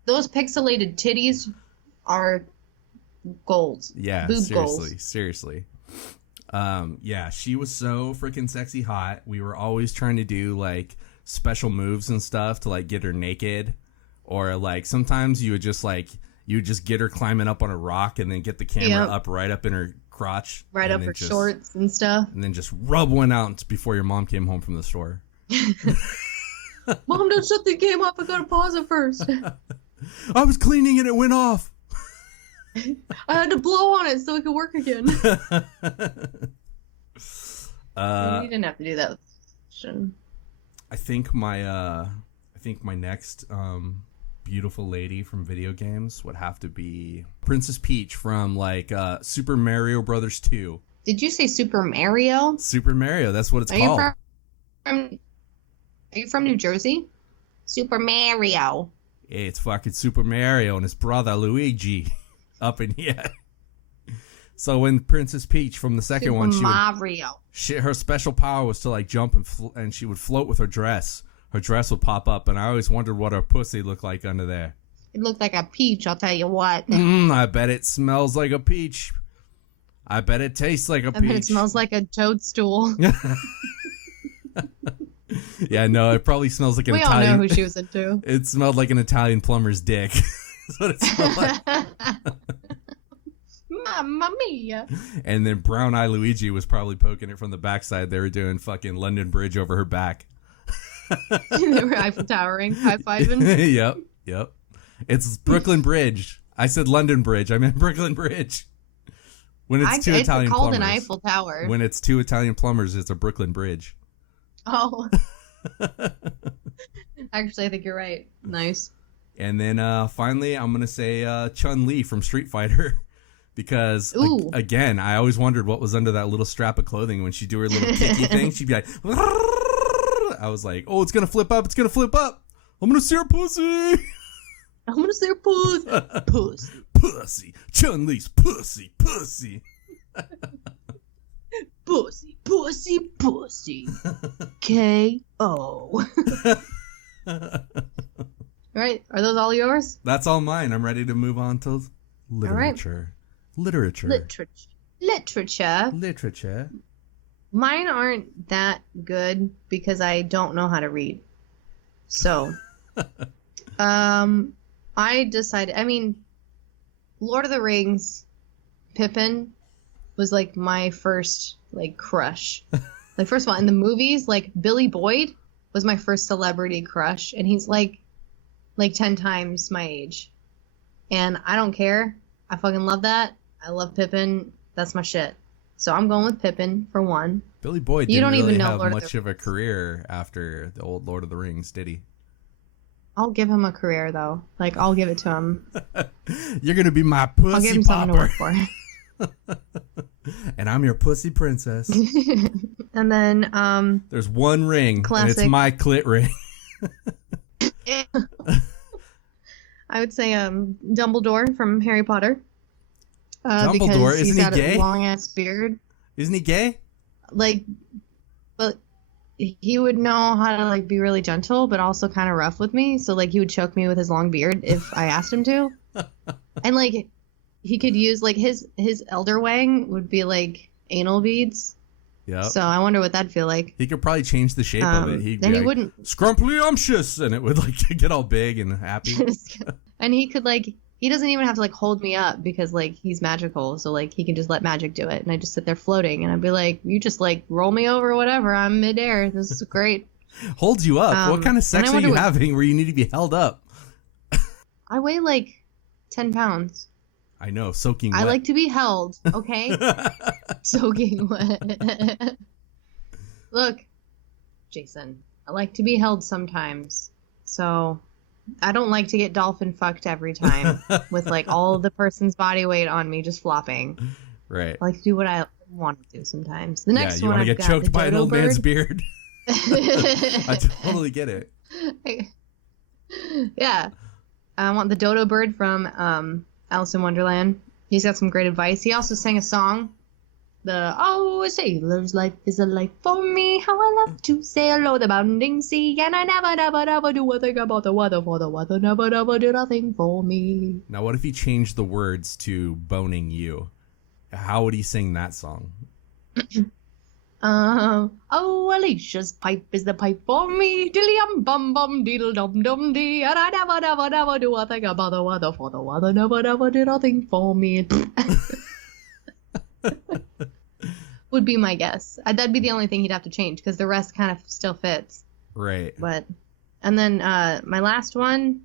Those pixelated titties are gold. Yeah, Boob seriously. Yeah, she was so freaking sexy hot. We were always trying to do like special moves and stuff to like get her naked, or like sometimes you would just get her climbing up on a rock and then get the camera up right up in her crotch. Right up her shorts and stuff. And then just rub one out before your mom came home from the store. Mom, don't shut the game off. I gotta pause it first. I was cleaning and it went off. I had to blow on it so it could work again. You didn't have to do that. I think my next beautiful lady from video games would have to be Princess Peach from like Super Mario Brothers 2. Did you say Super Mario? Super Mario, that's what it's called. Are you from New Jersey? Super Mario. Yeah, it's fucking Super Mario and his brother Luigi up in here. So when Princess Peach from the second one, her special power was to like jump and she would float with her dress. Her dress would pop up, and I always wondered what her pussy looked like under there. It looked like a peach, I'll tell you what. I bet it smells like a peach. I bet it tastes like a peach. I bet it smells like a toadstool. Yeah, no, it probably smells like an Italian... We all know who she was into. It smelled like an Italian plumber's dick. That's what it smelled like. Mamma mia. And then Brown Eye Luigi was probably poking it from the backside. They were doing fucking London Bridge over her back. They were Eiffel Towering, high-fiving. Yep. It's Brooklyn Bridge. I said London Bridge. I meant Brooklyn Bridge. When it's two Italian plumbers. It's called an Eiffel Tower. When it's two Italian plumbers, it's a Brooklyn Bridge. Oh. Actually, I think you're right. Nice. And then finally, I'm going to say Chun-Li from Street Fighter. Because, again, I always wondered what was under that little strap of clothing. When she'd do her little kicky thing, she'd be like... I was like, oh, it's going to flip up. It's going to flip up. I'm going to see her pussy. I'm going to see her pussy. Pussy. Pussy. Chun-Li's pussy. Pussy. Pussy. Pussy. Pussy. K.O. All right. Are those all yours? That's all mine. I'm ready to move on to literature. Literature. Mine aren't that good because I don't know how to read. So, I decided, Lord of the Rings, Pippin was like my first like crush. Like, first of all, in the movies, like Billy Boyd was my first celebrity crush, and he's like 10 times my age. And I don't care. I fucking love that. I love Pippin. That's my shit. So I'm going with Pippin for one. Billy Boyd didn't really have much of a career after the old Lord of the Rings, did he? I'll give him a career, though. Like, I'll give it to him. You're going to be my pussy I'll give him popper. Something to work for. And I'm your pussy princess. And then, there's one ring, classic. And it's my clit ring. I would say Dumbledore from Harry Potter. Dumbledore? Isn't he gay? A long-ass beard. Isn't he gay? Like, but he would know how to, like, be really gentle, but also kind of rough with me. So, like, he would choke me with his long beard if I asked him to. And, like, he could use, like, his elder wang would be, like, anal beads. Yeah. So I wonder what that'd feel like. He could probably change the shape of it. Then he wouldn't. Scrumptious, and it would, like, get all big and happy. And he could, like... He doesn't even have to, like, hold me up because, like, he's magical. So, like, he can just let magic do it. And I just sit there floating. And I'd be like, you just, like, roll me over or whatever. I'm midair. This is great. Holds you up? What kind of sex are you having where you need to be held up? I weigh, like, 10 pounds. I know. Soaking wet. I like to be held, okay? Soaking wet. Look, Jason, I like to be held sometimes. So... I don't like to get dolphin fucked every time with like all the person's body weight on me just flopping. Right. I like to do what I want to do sometimes. The next you one, want to get choked by an old man's beard. I totally get it. Yeah. I want the dodo bird from Alice in Wonderland. He's got some great advice. He also sang a song. A sailor's life is a life for me. How I love to sail o'er the bounding sea. And I never do a thing about the weather, for the weather never did a thing for me. Now, what if he changed the words to boning you? How would he sing that song? Oh, Alicia's pipe is the pipe for me. Dilly bum bum diddle dum dum dee. And I never do a thing about the weather, for the weather never did a thing for me. Would be my guess. That'd be the only thing he'd have to change because the rest kind of still fits. Right. And then my last one,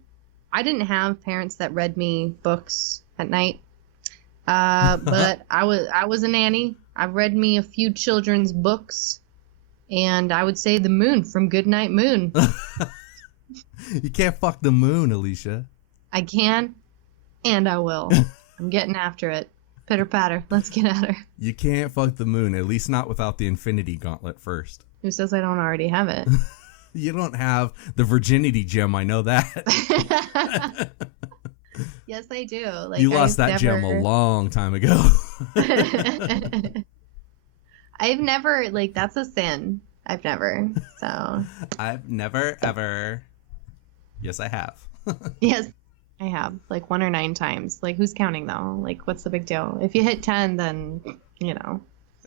I didn't have parents that read me books at night. But I was a nanny. I read me a few children's books, and I would say the moon from Goodnight Moon. You can't fuck the moon, Alicia. I can, and I will. I'm getting after it. Pitter patter. Let's get at her. You can't fuck the moon, at least not without the Infinity Gauntlet first. Who says I don't already have it? You don't have the virginity gem, I know that. Yes, I do. Like, you lost that gem a long time ago. I've never, like, that's a sin. I've never, so. I've never, ever. Yes, I have. Yes, I have. Like 1 or 9 times. Like, who's counting, though? Like, what's the big deal? If you hit 10, then, you know.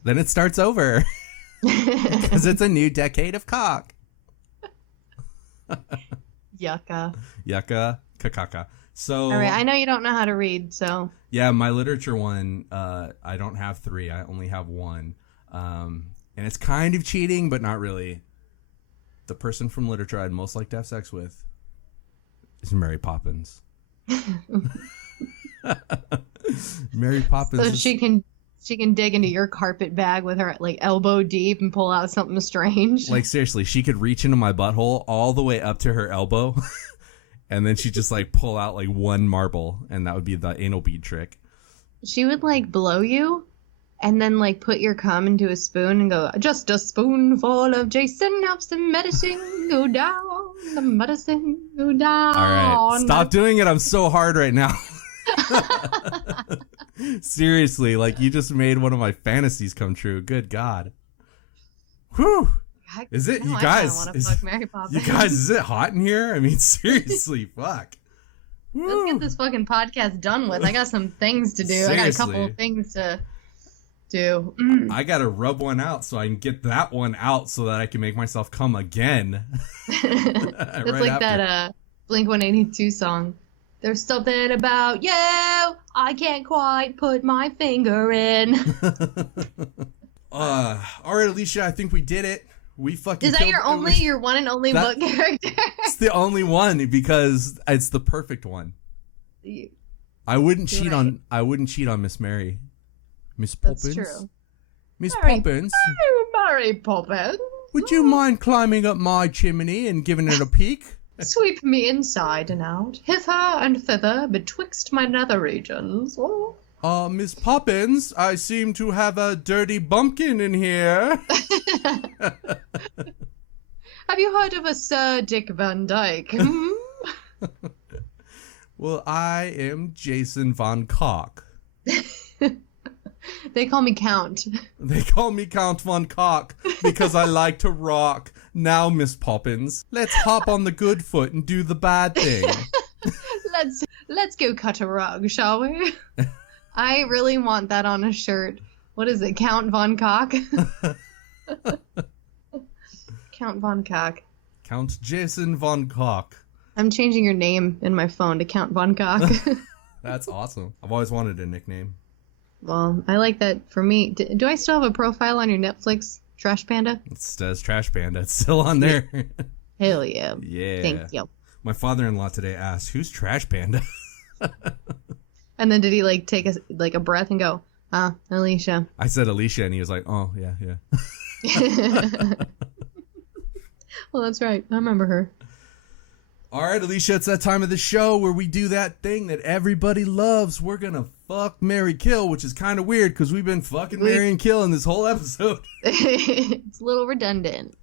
Then it starts over. Because it's a new decade of cock. Yucca. Yucca, kakaka. So, all right, I know you don't know how to read, so. Yeah, my literature one, I don't have 3. I only have 1. And it's kind of cheating, but not really. The person from literature I'd most like to have sex with is Mary Poppins. Mary Poppins. So she can dig into your carpet bag with her like elbow deep and pull out something strange. Like seriously, she could reach into my butthole all the way up to her elbow. And then she'd just like pull out like 1 marble, and that would be the anal bead trick. She would like blow you and then like put your cum into a spoon and go, just a spoonful of Jason helps the medicine go down. The medicine go down. All right. Stop doing it. I'm so hard right now. Seriously, like you just made one of my fantasies come true. Good God. Whew. Is it, you guys? Fuck Mary Poppins. You guys, is it hot in here? I mean, seriously, fuck. Let's get this fucking podcast done with. I got some things to do. Seriously. I got a couple of things to do. I gotta rub one out so I can get that one out so that I can make myself come again. It's like that Blink-182 song. There's something about you I can't quite put my finger in. All right, Alicia, I think we did it. We fucking. Is that your one and only book character? It's the only one because it's the perfect one. I wouldn't cheat on Miss Mary. Miss Poppins. That's true. Miss Poppins. Mary Poppins. Would you mind climbing up my chimney and giving it a peek? Sweep me inside and out, hither and thither, betwixt my nether regions. Oh. Miss Poppins, I seem to have a dirty bumpkin in here. Have you heard of a Sir Dick Van Dyke? Well, I am Jason Von Cock. They call me Count. They call me Count Von Cock because I like to rock. Now, Miss Poppins, let's hop on the good foot and do the bad thing. Let's go cut a rug, shall we? I really want that on a shirt. What is it, Count Von Cock? Count Von Cock. Count Jason Von Cock. I'm changing your name in my phone to Count Von Cock. That's awesome. I've always wanted a nickname. Well, I like that for me. Do I still have a profile on your Netflix, Trash Panda? It says Trash Panda. It's still on there. Hell yeah. Yeah. Thank you. My father-in-law today asked, who's Trash Panda? And then did he like take a breath and go, Alicia? I said Alicia, and he was like, oh, yeah. Well, that's right. I remember her. All right, Alicia, it's that time of the show where we do that thing that everybody loves. We're going to fuck, marry, kill, which is kind of weird because we've been fucking, marry, and killing this whole episode. It's a little redundant.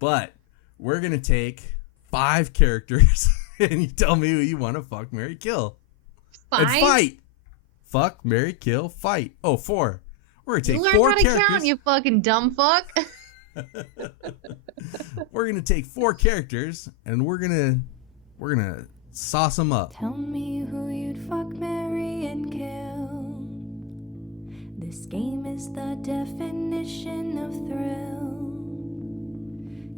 But we're going to take 5 characters and you tell me who you want to fuck, marry, kill. 5? And fight. Fuck, marry, kill, fight. Oh, 4. We're going to take 4 characters. Learn how to count, you fucking dumb fuck. We're going to take 4 characters and we're going to sauce them up. Tell me who you'd fuck, marry, and kill. This game is the definition of thrill.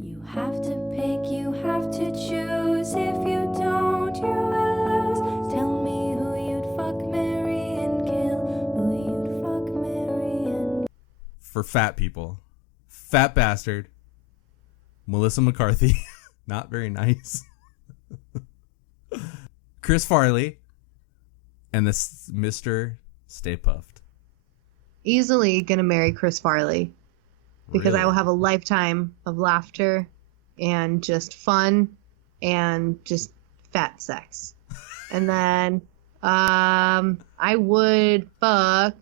You have to pick, you have to choose. If you don't, you will lose. Tell me who you'd fuck, marry, and kill. Who you'd fuck, marry, for fat people. Fat bastard. Melissa McCarthy. Not very nice. Chris Farley. And this Mr. Stay Puffed. Easily gonna marry Chris Farley. Because Really? I will have a lifetime of laughter and just fun and just fat sex. And then I would fuck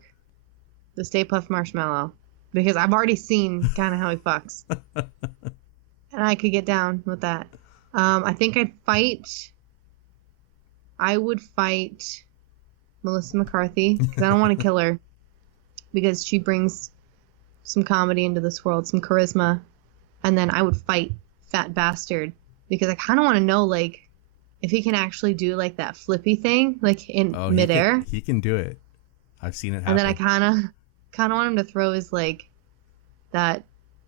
the Stay Puft Marshmallow because I've already seen kind of how he fucks. And I could get down with that. I think I would fight Melissa McCarthy because I don't want to kill her because she brings some comedy into this world, some charisma. And then I would fight Fat Bastard because I kind of want to know, like, if he can actually do, like, that flippy thing, like, in midair. He can do it. I've seen it happen. And then I kind of want him to throw his, like, that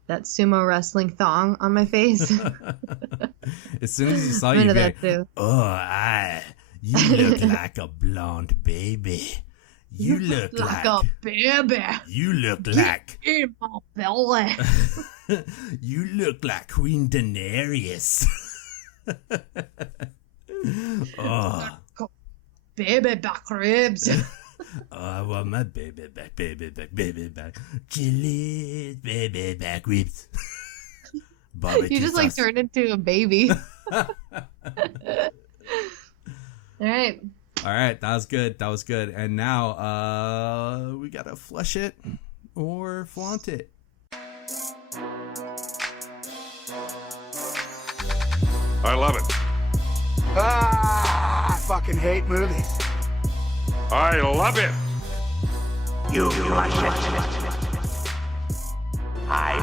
sumo wrestling thong on my face. As soon as you saw I'm you, into like, that too. you look like a blonde baby. You look like a baby. You look like In my belly. you look like Queen Daenerys. Oh, Baby back ribs. oh, I want my baby back, chili, baby back ribs. You just like turned into a baby. All right. All right, that was good. And now we gotta flush it or flaunt it. I love it. I fucking hate movies. I love it. You flush it. I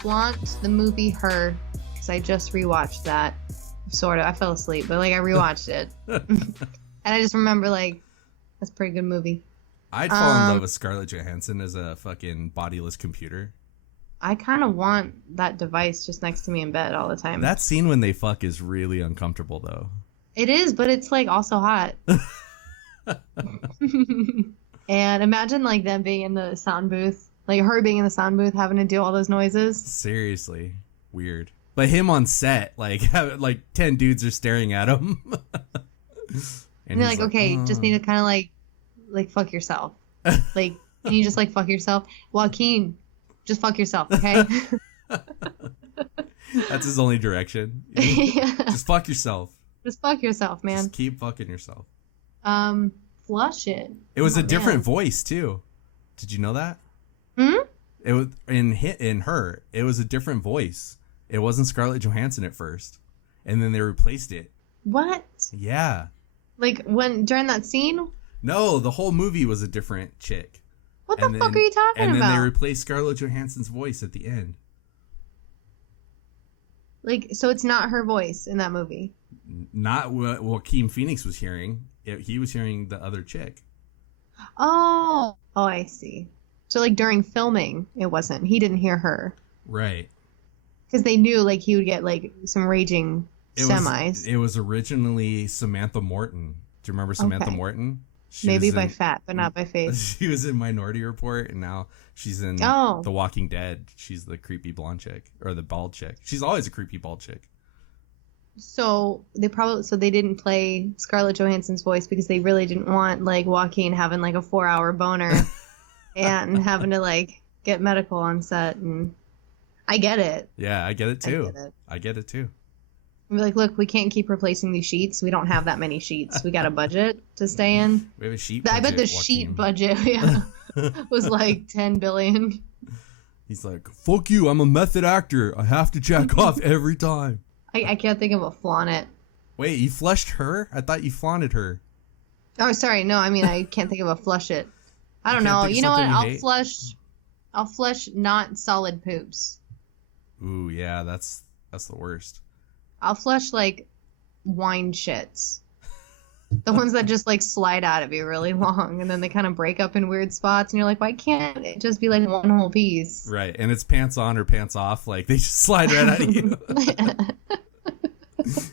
Flaunt the movie Her, because I just rewatched that. Sort of. I fell asleep, but like I rewatched it. And I just remember like that's a pretty good movie. I'd fall in love with Scarlett Johansson as a fucking bodiless computer. I kind of want that device just next to me in bed all the time. That scene when they fuck is really uncomfortable though. It is, but it's like also hot. And imagine like them being in the sound booth, like her being in the sound booth having to do all those noises. Seriously, weird. But him on set, like 10 dudes are staring at him. And they're like, okay, just need to kind of like fuck yourself. Like, can you just like fuck yourself? Joaquin, just fuck yourself, okay? That's his only direction. Yeah. Just fuck yourself. Just fuck yourself, man. Just keep fucking yourself. Flush it. It was a different man. voice too. Did you know that? Hmm? It was in Her. It was a different voice. It wasn't Scarlett Johansson at first, and then they replaced it. What? Yeah. Like during that scene? No, the whole movie was a different chick. What the fuck are you talking about? And then they replaced Scarlett Johansson's voice at the end. Like, so it's not her voice in that movie. Not what Joaquin Phoenix was hearing. He was hearing the other chick. Oh, I see. So like during filming, it wasn't. He didn't hear her. Right. Because they knew like he would get like some raging semis. It was originally Samantha Morton. Do you remember Samantha Morton? Maybe by fat, but not by face. She was in Minority Report, and now she's in The Walking Dead. She's the creepy blonde chick, or the bald chick. She's always a creepy bald chick. So they didn't play Scarlett Johansson's voice because they really didn't want like Joaquin having like a 4-hour boner and having to like get medical on set. And I get it. Yeah, I get it too. I get it too. I'd be like, look, we can't keep replacing these sheets. We don't have that many sheets. We got a budget to stay in. We have a sheet budget, I bet the sheet budget was like 10 billion. He's like, fuck you, I'm a method actor. I have to jack off every time. I can't think of a flaunt it. Wait, you flushed her? I thought you flaunted her. Oh, sorry. No, I mean, I can't think of a flush it. I don't know. You know what? I'll flush not solid poops. Ooh, yeah, that's the worst. I'll flush like wine shits. The ones that just like slide out of you really long and then they kind of break up in weird spots and you're like, why can't it just be like one whole piece? Right. And it's pants on or pants off. Like they just slide right out of you.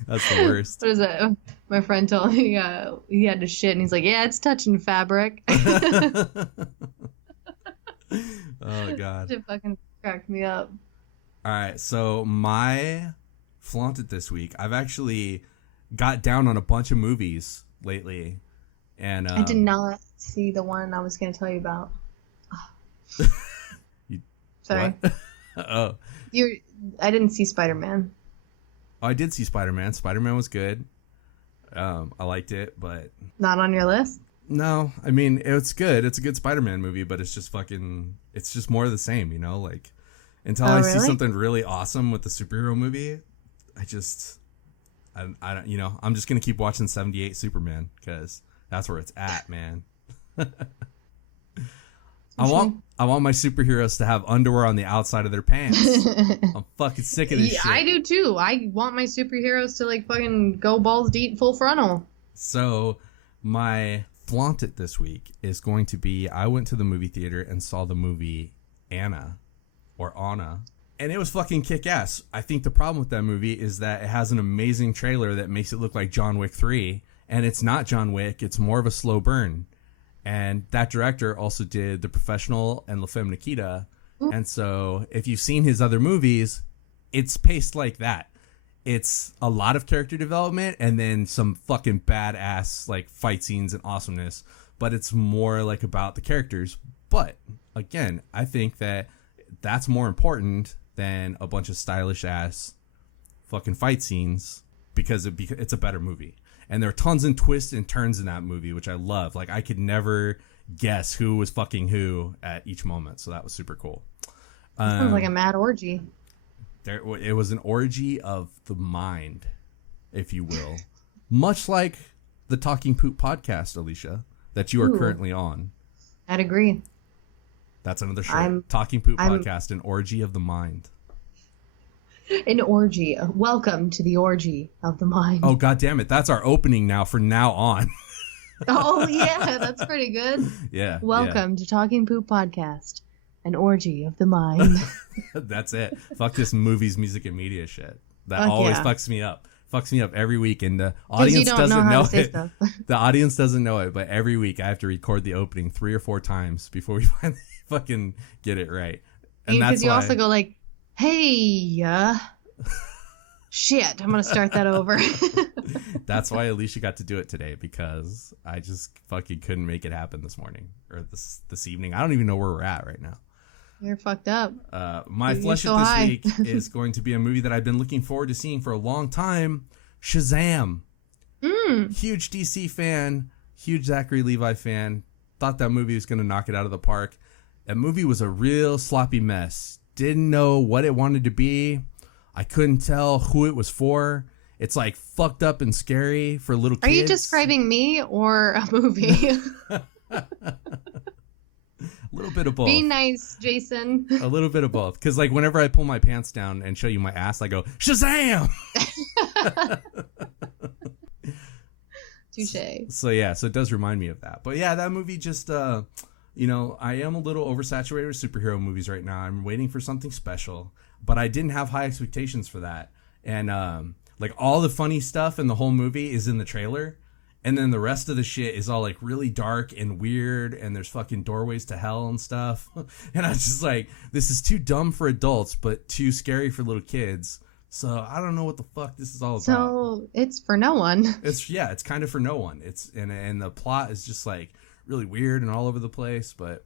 That's the worst. What is it? My friend told me he had to shit and he's like, yeah, it's touching fabric. Oh god. It fucking cracked me up. All right, so my flaunted this week. I've actually got down on a bunch of movies lately, and I did not see the one I was going to tell you about. Sorry. Oh. I didn't see Spider-Man. Oh, I did see Spider-Man. Spider-Man was good. I liked it, but Not on your list? no, I mean, it's good. It's a good Spider-Man movie, but it's just it's just more of the same, you know? Like, until I see something really awesome with the superhero movie, I don't, you know, I'm just going to keep watching 78 Superman because that's where it's at, man. I want my superheroes to have underwear on the outside of their pants. I'm fucking sick of this shit. I do too. I want my superheroes to like fucking go balls deep full frontal. So my flaunt it this week is going to be, I went to the movie theater and saw the movie Anna, and it was fucking kick-ass. I think the problem with that movie is that it has an amazing trailer that makes it look like John Wick 3, and it's not John Wick, it's more of a slow burn. And that director also did The Professional and La Femme Nikita. And so if you've seen his other movies, it's paced like that. It's a lot of character development and then some fucking badass like fight scenes and awesomeness. But it's more like about the characters. But again, I think that that's more important than a bunch of stylish ass fucking fight scenes because it's a better movie. And there are tons of twists and turns in that movie, which I love. Like, I could never guess who was fucking who at each moment. So that was super cool. Sounds like a mad orgy. It was an orgy of the mind, if you will. Much like the Talking Poop podcast, Alicia, that you are currently on. I'd agree. That's another show. Talking Poop podcast, an orgy of the mind. An orgy. Welcome to the orgy of the mind. Oh, God damn it. That's our opening now for now on. Oh, yeah. That's pretty good. Yeah. Welcome to Talking Poop Podcast, an orgy of the mind. That's it. Fuck this movies, music, and media shit. That always fucks me up. Fucks me up every week, and the audience doesn't know it. The audience doesn't know it, but every week I have to record the opening 3 or 4 times before we finally fucking get it right. And because you also go like, hey, shit, I'm going to start that over. That's why Alicia got to do it today, because I just fucking couldn't make it happen this morning or this evening. I don't even know where we're at right now. You're fucked up. My flush it this week is going to be a movie that I've been looking forward to seeing for a long time, Shazam. Huge DC fan, huge Zachary Levi fan. Thought that movie was going to knock it out of the park. That movie was a real sloppy mess. Didn't know what it wanted to be. I couldn't tell who it was for. It's like fucked up and scary for little kids. Are you describing me or a movie? A little bit of both. Be nice, Jason. A little bit of both. Because like whenever I pull my pants down and show you my ass, I go, Shazam! Touche. So yeah, so it does remind me of that. But yeah, that movie just... you know, I am a little oversaturated with superhero movies right now. I'm waiting for something special, but I didn't have high expectations for that. And like all the funny stuff in the whole movie is in the trailer, and then the rest of the shit is all like really dark and weird, and there's fucking doorways to hell and stuff. And I was just like, this is too dumb for adults, but too scary for little kids. So I don't know what the fuck this is all about. So it's for no one. It's kind of for no one. It's and the plot is just like really weird and all over the place, but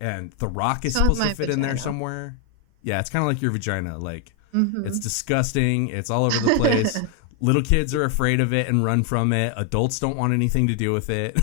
and The Rock is supposed to fit in there somewhere. Yeah, it's kind of like your vagina. Like it's disgusting. It's all over the place. Little kids are afraid of it and run from it. Adults don't want anything to do with it.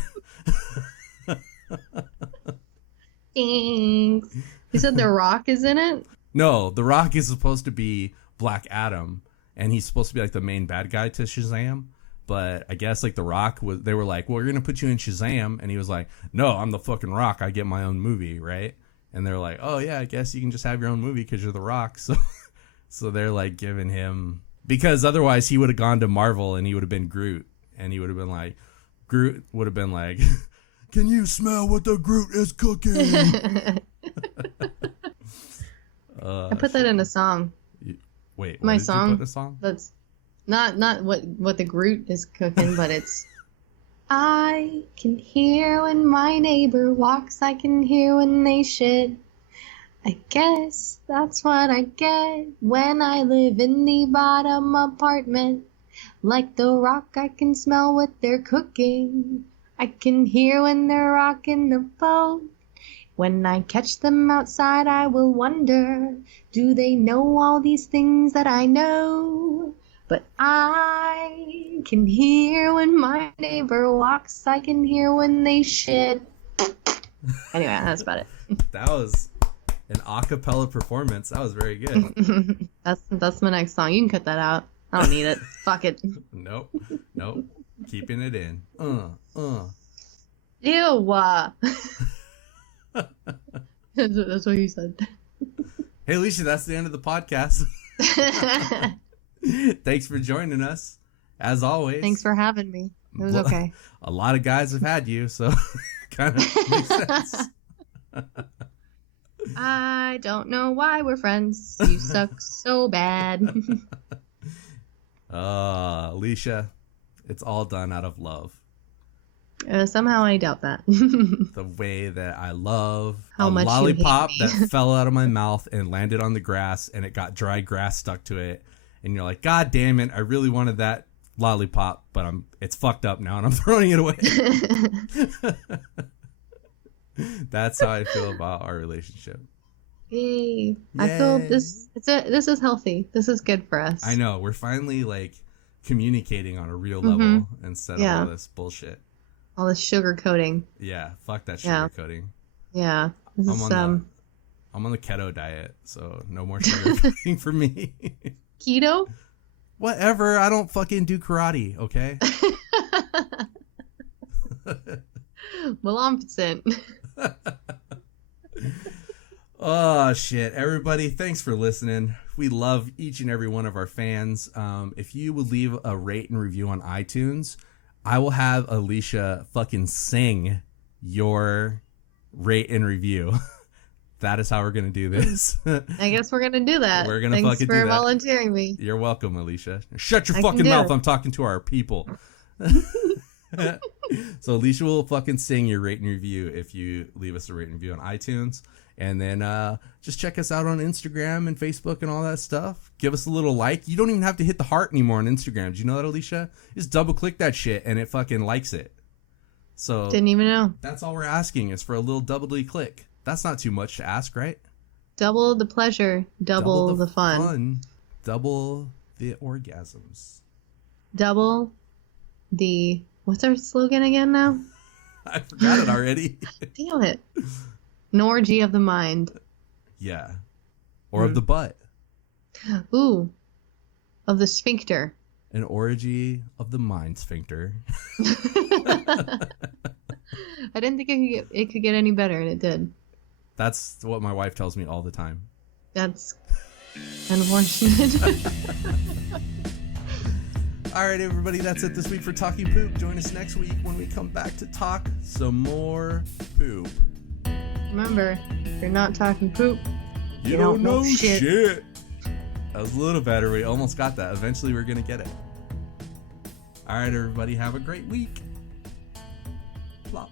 Thanks. You said The Rock is in it? No, The Rock is supposed to be Black Adam, and he's supposed to be like the main bad guy to Shazam. But I guess like The Rock they were like, well, we're going to put you in Shazam. And he was like, no, I'm the fucking Rock. I get my own movie. Right. And they're like, oh yeah, I guess you can just have your own movie because you're The Rock. So they're like giving him, because otherwise he would have gone to Marvel and he would have been Groot. And he would have been like, Groot would have been like, can you smell what the Groot is cooking? I put that in a song. Wait, my song? You put a song? That's not what the Groot is cooking, but it's I can hear when my neighbor walks, I can hear when they shit. I guess that's what I get when I live in the bottom apartment. Like the rock, I can smell what they're cooking. I can hear when they're rocking the boat. When I catch them outside, I will wonder, do they know all these things that I know? But I can hear when my neighbor walks. I can hear when they shit. Anyway, that's about it. That was an a cappella performance. That was very good. That's my next song. You can cut that out. I don't need it. Fuck it. Nope. Keeping it in. Ew. That's what you said. Hey, Alicia, that's the end of the podcast. Thanks for joining us, as always. Thanks for having me. It was okay. A lot of guys have had you, so kind of makes sense. I don't know why we're friends. You suck so bad. Alicia, it's all done out of love. Somehow I doubt that. The way that I love how a much lollipop you hate me. that fell out of my mouth and landed on the grass, and it got dry grass stuck to it. And you're like, God damn it, I really wanted that lollipop, but it's fucked up now and I'm throwing it away. That's how I feel about our relationship. Yay. I feel this is healthy. This is good for us. I know. We're finally like communicating on a real level instead of all this bullshit. All this sugar coating. Yeah, fuck that sugar coating. Yeah. This I'm on the keto diet, so no more sugar coating for me. Keto? Whatever. I don't fucking do karate, okay? Maleficent. Oh, shit. Everybody, thanks for listening. We love each and every one of our fans. If you would leave a rate and review on iTunes, I will have Alicia fucking sing your rate and review. That is how we're going to do this. I guess we're going to do that. We're going to Thanks fucking for do that. volunteering me. You're welcome, Alicia. Shut your fucking mouth. I'm talking to our people. So Alicia will fucking sing your rate and review if you leave us a rate and review on iTunes. And then just check us out on Instagram and Facebook and all that stuff. Give us a little like. You don't even have to hit the heart anymore on Instagram. Did you know that, Alicia? Just double click that shit and it fucking likes it. So didn't even know. That's all we're asking is for a little doubly click. That's not too much to ask, right? Double the pleasure, double the fun. Double the orgasms. Double the... What's our slogan again now? I forgot it already. Damn it. An orgy of the mind. Yeah. Or of the butt. Ooh. Of the sphincter. An orgy of the mind sphincter. I didn't think it could get any better, and it did. That's what my wife tells me all the time. That's unfortunate. All right, everybody, that's it this week for Talking Poop. Join us next week when we come back to talk some more poop. Remember, if you're not talking poop, you don't know shit. That was a little better. We almost got that. Eventually, we're going to get it. All right, everybody, have a great week. Plop.